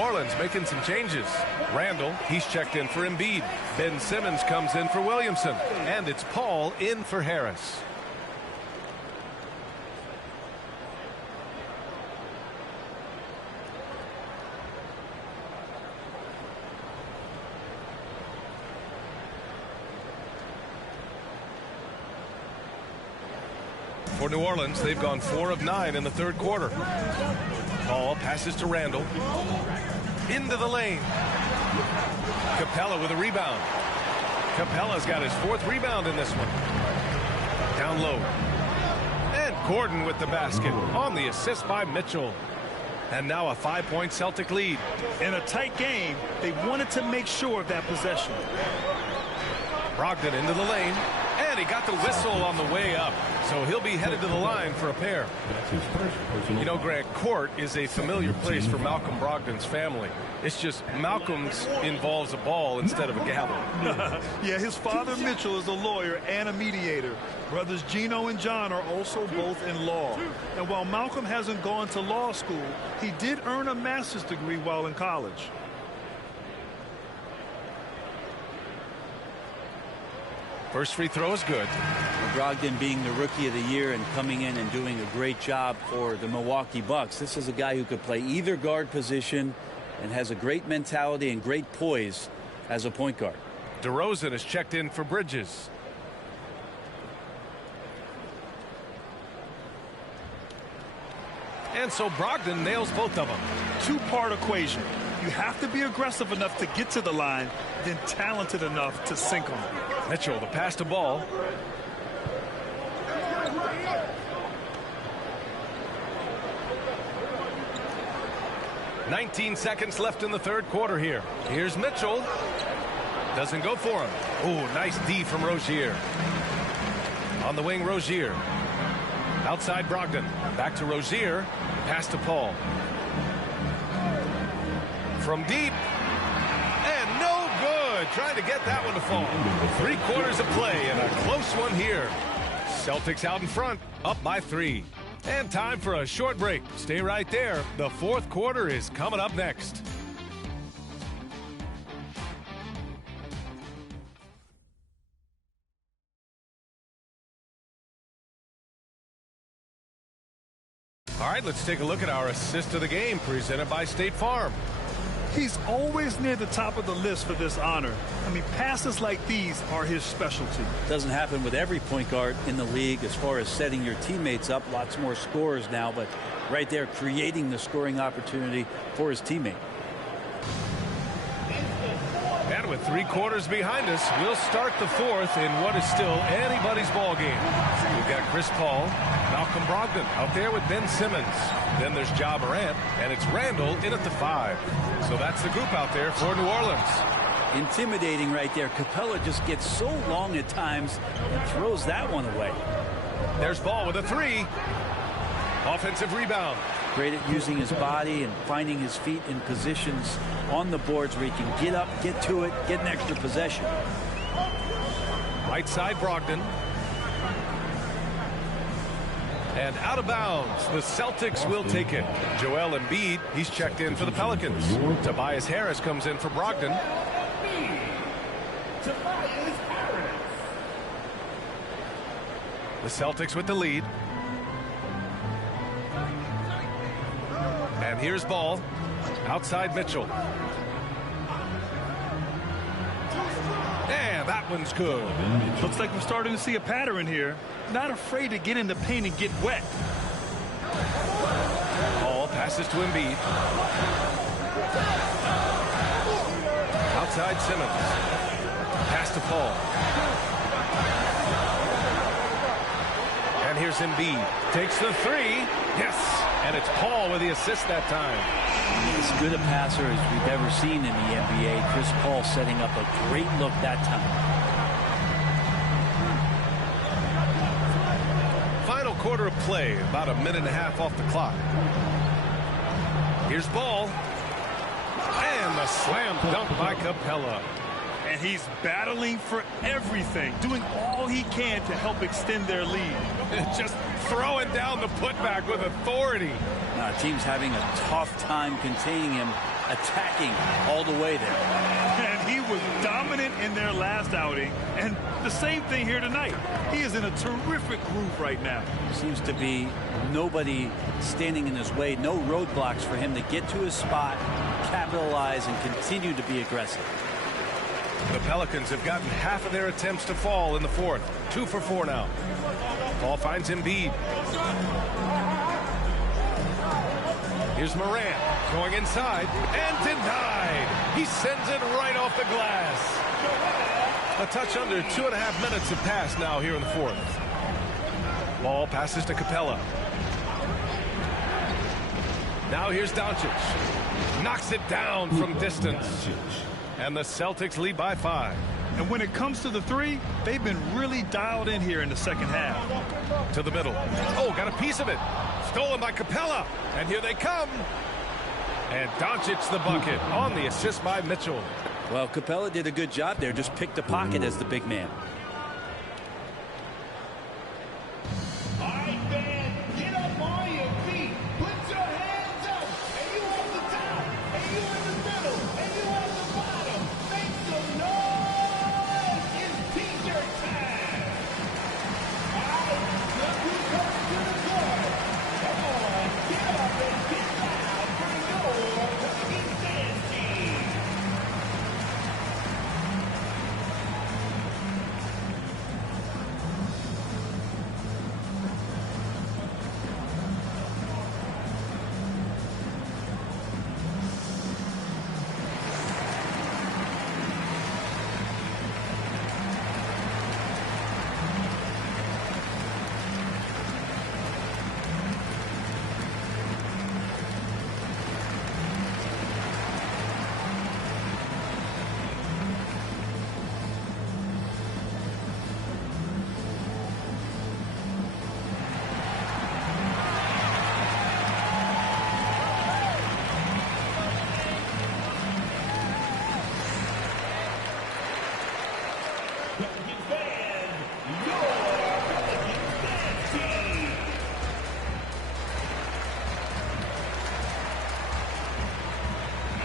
Orleans making some changes. Randall, he's checked in for Embiid. Ben Simmons comes in for Williamson. And it's Paul in for Harris. For New Orleans, they've gone 4 of 9 in the third quarter. Paul passes to Randall. Into the lane. Capella with a rebound. Capella's got his 4th rebound in this one. Down low. And Gordon with the basket on the assist by Mitchell. And now a 5-point Celtic lead. In a tight game, they wanted to make sure of that possession. Brogdon into the lane. And he got the whistle on the way up. So he'll be headed to the line for a pair. You know, Grant, court is a familiar place for Malcolm Brogdon's family. It's just Malcolm's involves a ball instead of a gavel. Yeah, his father Mitchell is a lawyer and a mediator. Brothers Gino and John are also both in law. And while Malcolm hasn't gone to law school, he did earn a master's degree while in college. First free throw is good. Brogdon being the rookie of the year and coming in and doing a great job for the Milwaukee Bucks. This is a guy who could play either guard position and has a great mentality and great poise as a point guard. DeRozan is checked in for Bridges. And so Brogdon nails both of them. Two-part equation. You have to be aggressive enough to get to the line, then talented enough to sink them. Mitchell, the pass to Ball. "19 seconds left in the third quarter here. Here's Mitchell. Doesn't go for him. Oh, nice D from Rozier. On the wing, Rozier. Outside Brogdon. Back to Rozier. Pass to Paul. From deep. And no good. Trying to get that one to fall. 3 quarters of play and a close one here. Celtics out in front, up by 3. And time for a short break. Stay right there. The fourth quarter is coming up next. All right, let's take a look at our assist of the game presented by State Farm. He's always near the top of the list for this honor. I mean, passes like these are his specialty. Doesn't happen with every point guard in the league as far as setting your teammates up. Lots more scorers now, but right there creating the scoring opportunity for his teammate. And with 3 quarters behind us, we'll start the fourth in what is still anybody's ball game. We've got Chris Paul, Malcolm Brogdon out there with Ben Simmons. Then there's Ja Morant, and it's Randall in at the 5. So that's the group out there for New Orleans. Intimidating right there. Capella just gets so long at times and throws that one away. There's Ball with a 3. Offensive rebound. Great at using his body and finding his feet in positions on the boards where he can get up, get to it, get an extra possession. Right side Brogdon. And out of bounds. The Celtics will take it. Joel Embiid, he's checked in for the Pelicans. Tobias Harris comes in for Brogdon. Tobias Harris. The Celtics with the lead. And here's Ball. Outside Mitchell. And that one's good. Looks like we're starting to see a pattern here. Not afraid to get in the paint and get wet. Ball passes to Embiid. Outside Simmons. Pass to Paul. And here's Embiid. Takes the 3. Yes. And it's Paul with the assist that time. As good a passer as we've ever seen in the NBA. Chris Paul setting up a great look that time. Final quarter of play, about a minute and a half off the clock. Here's Ball. And the slam dunk by Capella. And he's battling for everything, doing all he can to help extend their lead. Just throwing down the putback with authority. Team's having a tough time containing him attacking all the way there. And he was dominant in their last outing, and the same thing here tonight. He is in a terrific groove right now. Seems to be nobody standing in his way, no roadblocks for him to get to his spot, capitalize, and continue to be aggressive. The Pelicans have gotten half of their attempts to fall in the fourth. 2 for 4 now. Ball finds Embiid. Here's Morant going inside and denied. He sends it right off the glass. A touch under 2.5 minutes have passed now here in the fourth. Ball passes to Capella. Now here's Doncic. Knocks it down from distance. And the Celtics lead by 5. And when it comes to the three, they've been really dialed in here in the second half. To the middle. Oh, got a piece of it. Stolen by Capella. And here they come. And Doncic the bucket on the assist by Mitchell. Well, Capella did a good job there. Just picked the pocket as the big man. All right, man, get up on your feet. Put your hands up. And you on the top. And you in the middle. And you on the bottom. Make some noise. It's t-shirt time. All right, look who's coming to the court. Come on, get up and get loud for your East End team.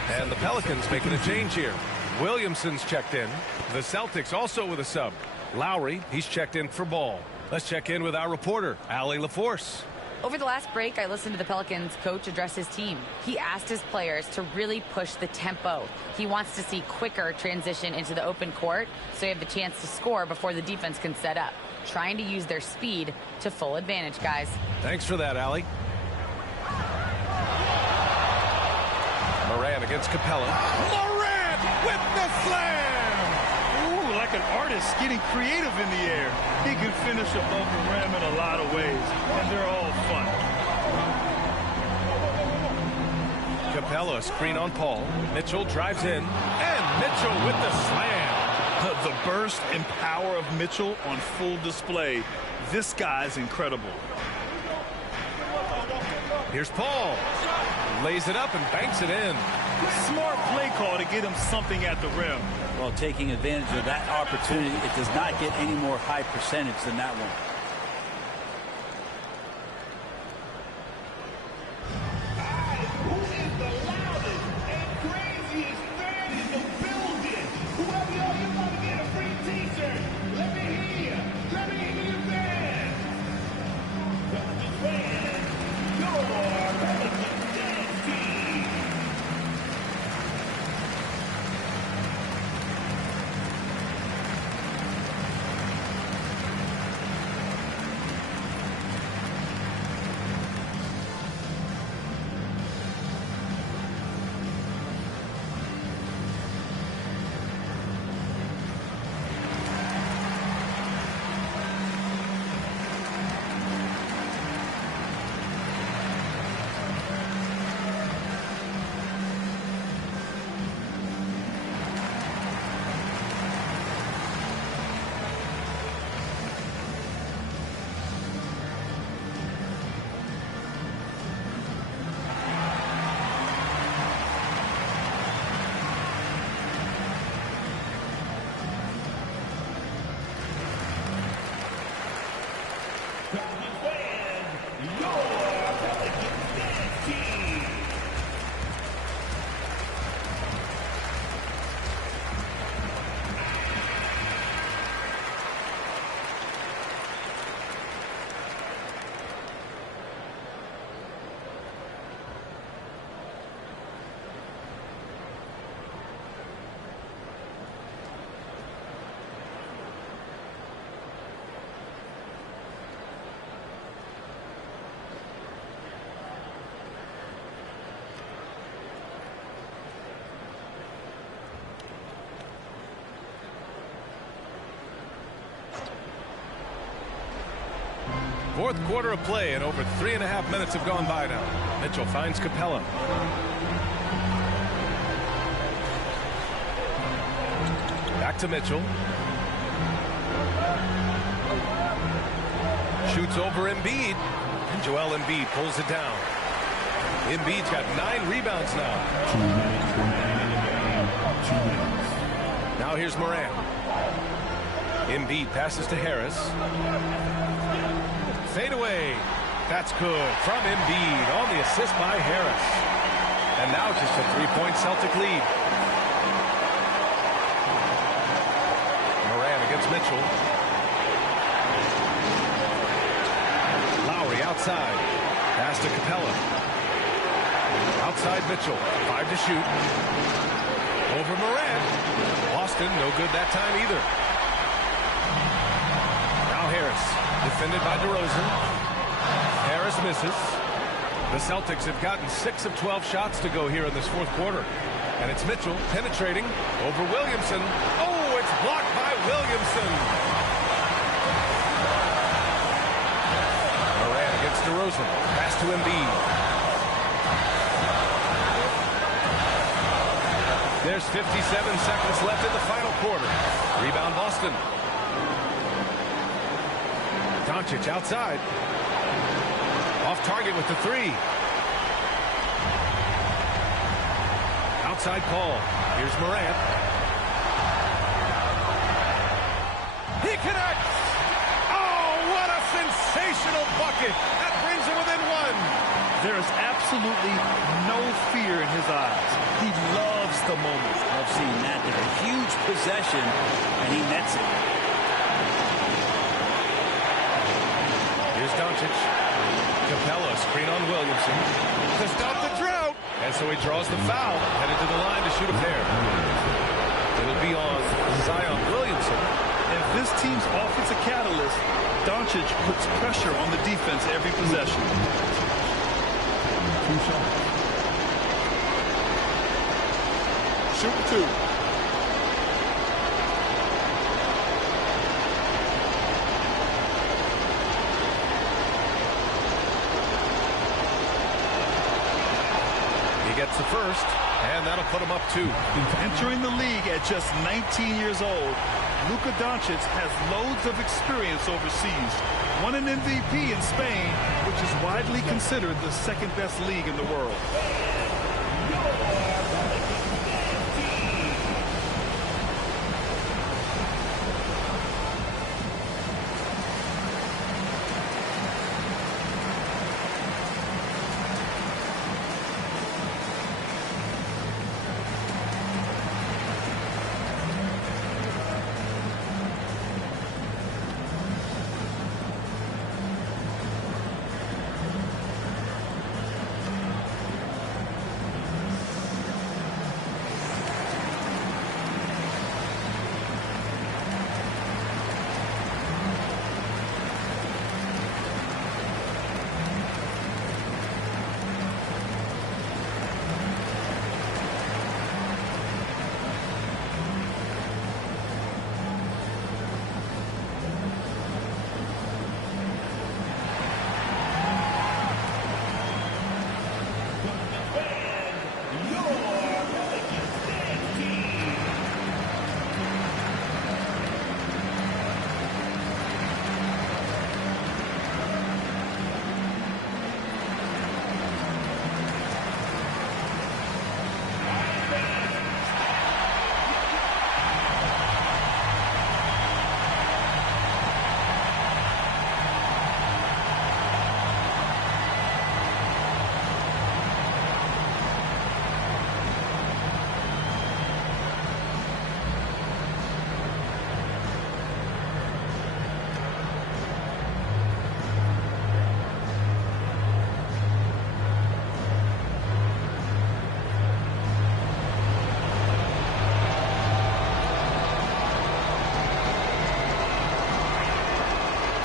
And the Pelicans making a change here. Williamson's checked in. The Celtics also with a sub. Lowry, he's checked in for Ball. Let's check in with our reporter, Allie LaForce. Over the last break, I listened to the Pelicans coach address his team. He asked his players to really push the tempo. He wants to see quicker transition into the open court so they have the chance to score before the defense can set up. Trying to use their speed to full advantage, guys. Thanks for that, Allie. Morant against Capella. Morant with the slam! Ooh, like an artist getting creative in the air. He can finish above the rim in a lot of ways, and they're all fun. Capella screen on Paul. Mitchell drives in, and Mitchell with the slam. The burst and power of Mitchell on full display. This guy's incredible. Here's Paul. Lays it up and banks it in. Smart play call to get him something at the rim. Well, taking advantage of that opportunity, it does not get any more high percentage than that one. Who is the loudest and craziest fan in the building? Whoever you are, you're about to get a free t-shirt. Let me hear you. Let me hear you, man. Celtics fans, your Pelicans dance team. Fourth quarter of play, and over 3.5 minutes have gone by now. Mitchell finds Capella. Back to Mitchell. Shoots over Embiid, and Joel Embiid pulls it down. Embiid's got 9 rebounds now. 2 minutes remaining. 2 minutes. Now here's Morant. Embiid passes to Harris. Fade away. That's good from Embiid on the assist by Harris. And now just a 3-point Celtic lead. Morant against Mitchell. Lowry outside. Pass to Capella. Outside Mitchell. 5 to shoot. Over Morant. Boston no good that time either. Now Harris. Defended by DeRozan. Harris misses. The Celtics have gotten 6 of 12 shots to go here in this fourth quarter. And it's Mitchell penetrating over Williamson. Oh, it's blocked by Williamson. Morant against DeRozan. Pass to Embiid. There's 57 seconds left in the final quarter. Rebound Boston. Doncic outside. Off target with the 3. Outside call. Here's Morant. He connects. Oh, what a sensational bucket. That brings him within 1. There is absolutely no fear in his eyes. He loves the moment. I've seen that. They're a huge possession, and he nets it. Here's Doncic. Capella screen on Williamson to stop the drought. And so he draws the foul. Headed to the line to shoot a pair. It'll be on Zion Williamson. If this team's offensive catalyst, Doncic puts pressure on the defense every possession. 2 shots. Shoot 2. Gets the first, and that'll put him up 2. Entering the league at just 19 years old, Luka Doncic has loads of experience overseas. Won an MVP in Spain, which is widely considered the second best league in the world.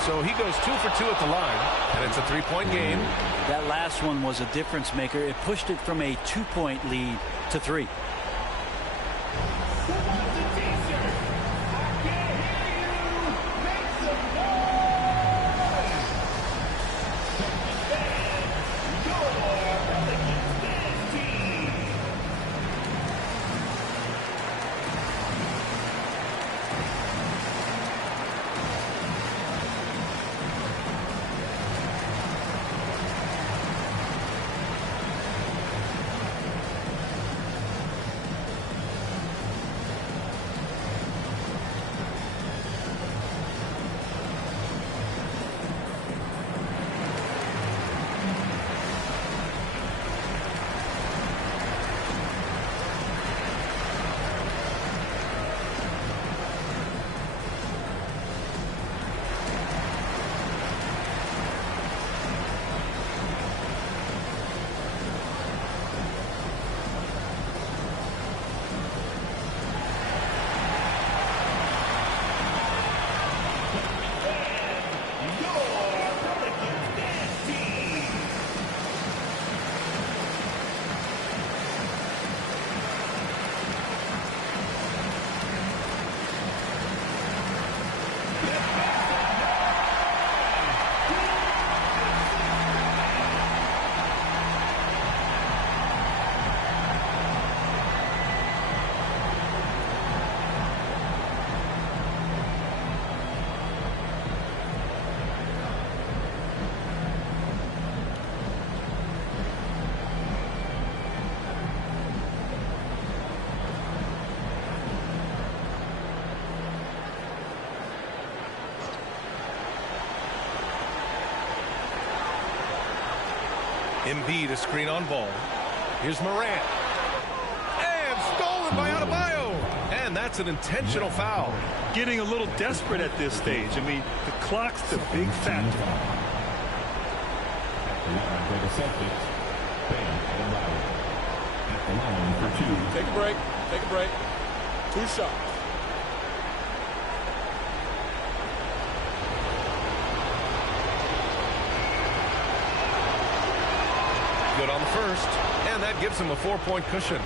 So he goes 2 for 2 at the line, and it's a 3-point game. That last one was a difference maker. It pushed it from a 2-point lead to 3. Embiid a screen on ball. Here's Morant. And stolen by Adebayo. And that's an intentional foul. Getting a little desperate at this stage. I mean, the clock's the big factor. Take a break. Take a break. 2 shots. Good on the first, and that gives him a 4-point cushion.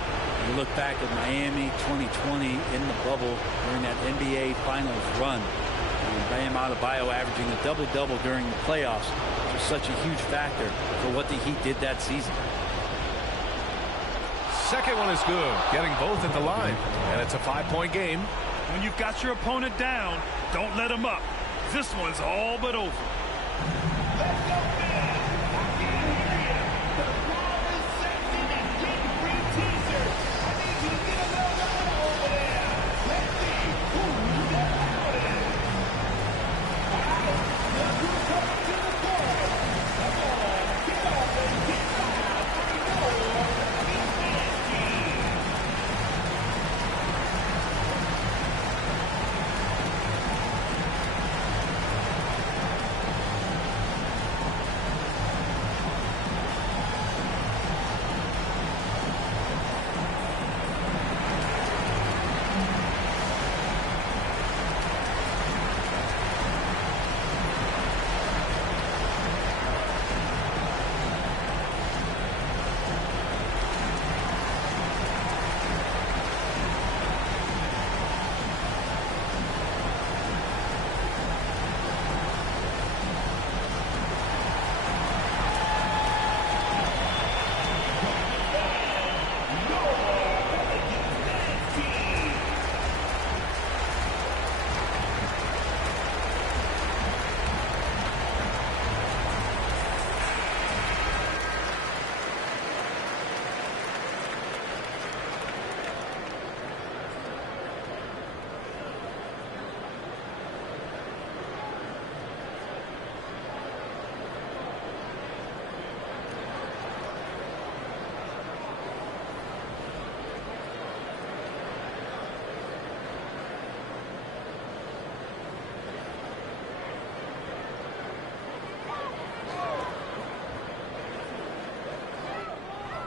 You look back at Miami 2020 in the bubble during that NBA Finals run. And Bam Adebayo averaging a double-double during the playoffs was such a huge factor for what the Heat did that season. Second one is good, getting both at the line, and it's a 5-point game. When you've got your opponent down, don't let him up. This one's all but over.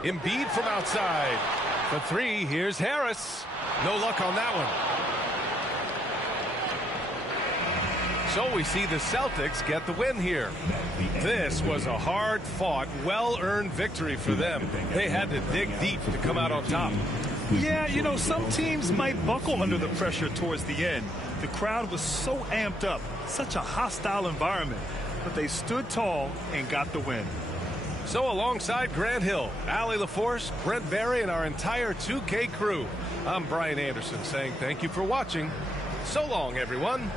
Embiid from outside. For 3, here's Harris. No luck on that one. So we see the Celtics get the win here. This was a hard-fought, well-earned victory for them. They had to dig deep to come out on top. Yeah, you know, some teams might buckle under the pressure towards the end. The crowd was so amped up, such a hostile environment. But they stood tall and got the win. So alongside Grant Hill, Allie LaForce, Brent Barry, and our entire 2K crew, I'm Brian Anderson saying thank you for watching. So long, everyone.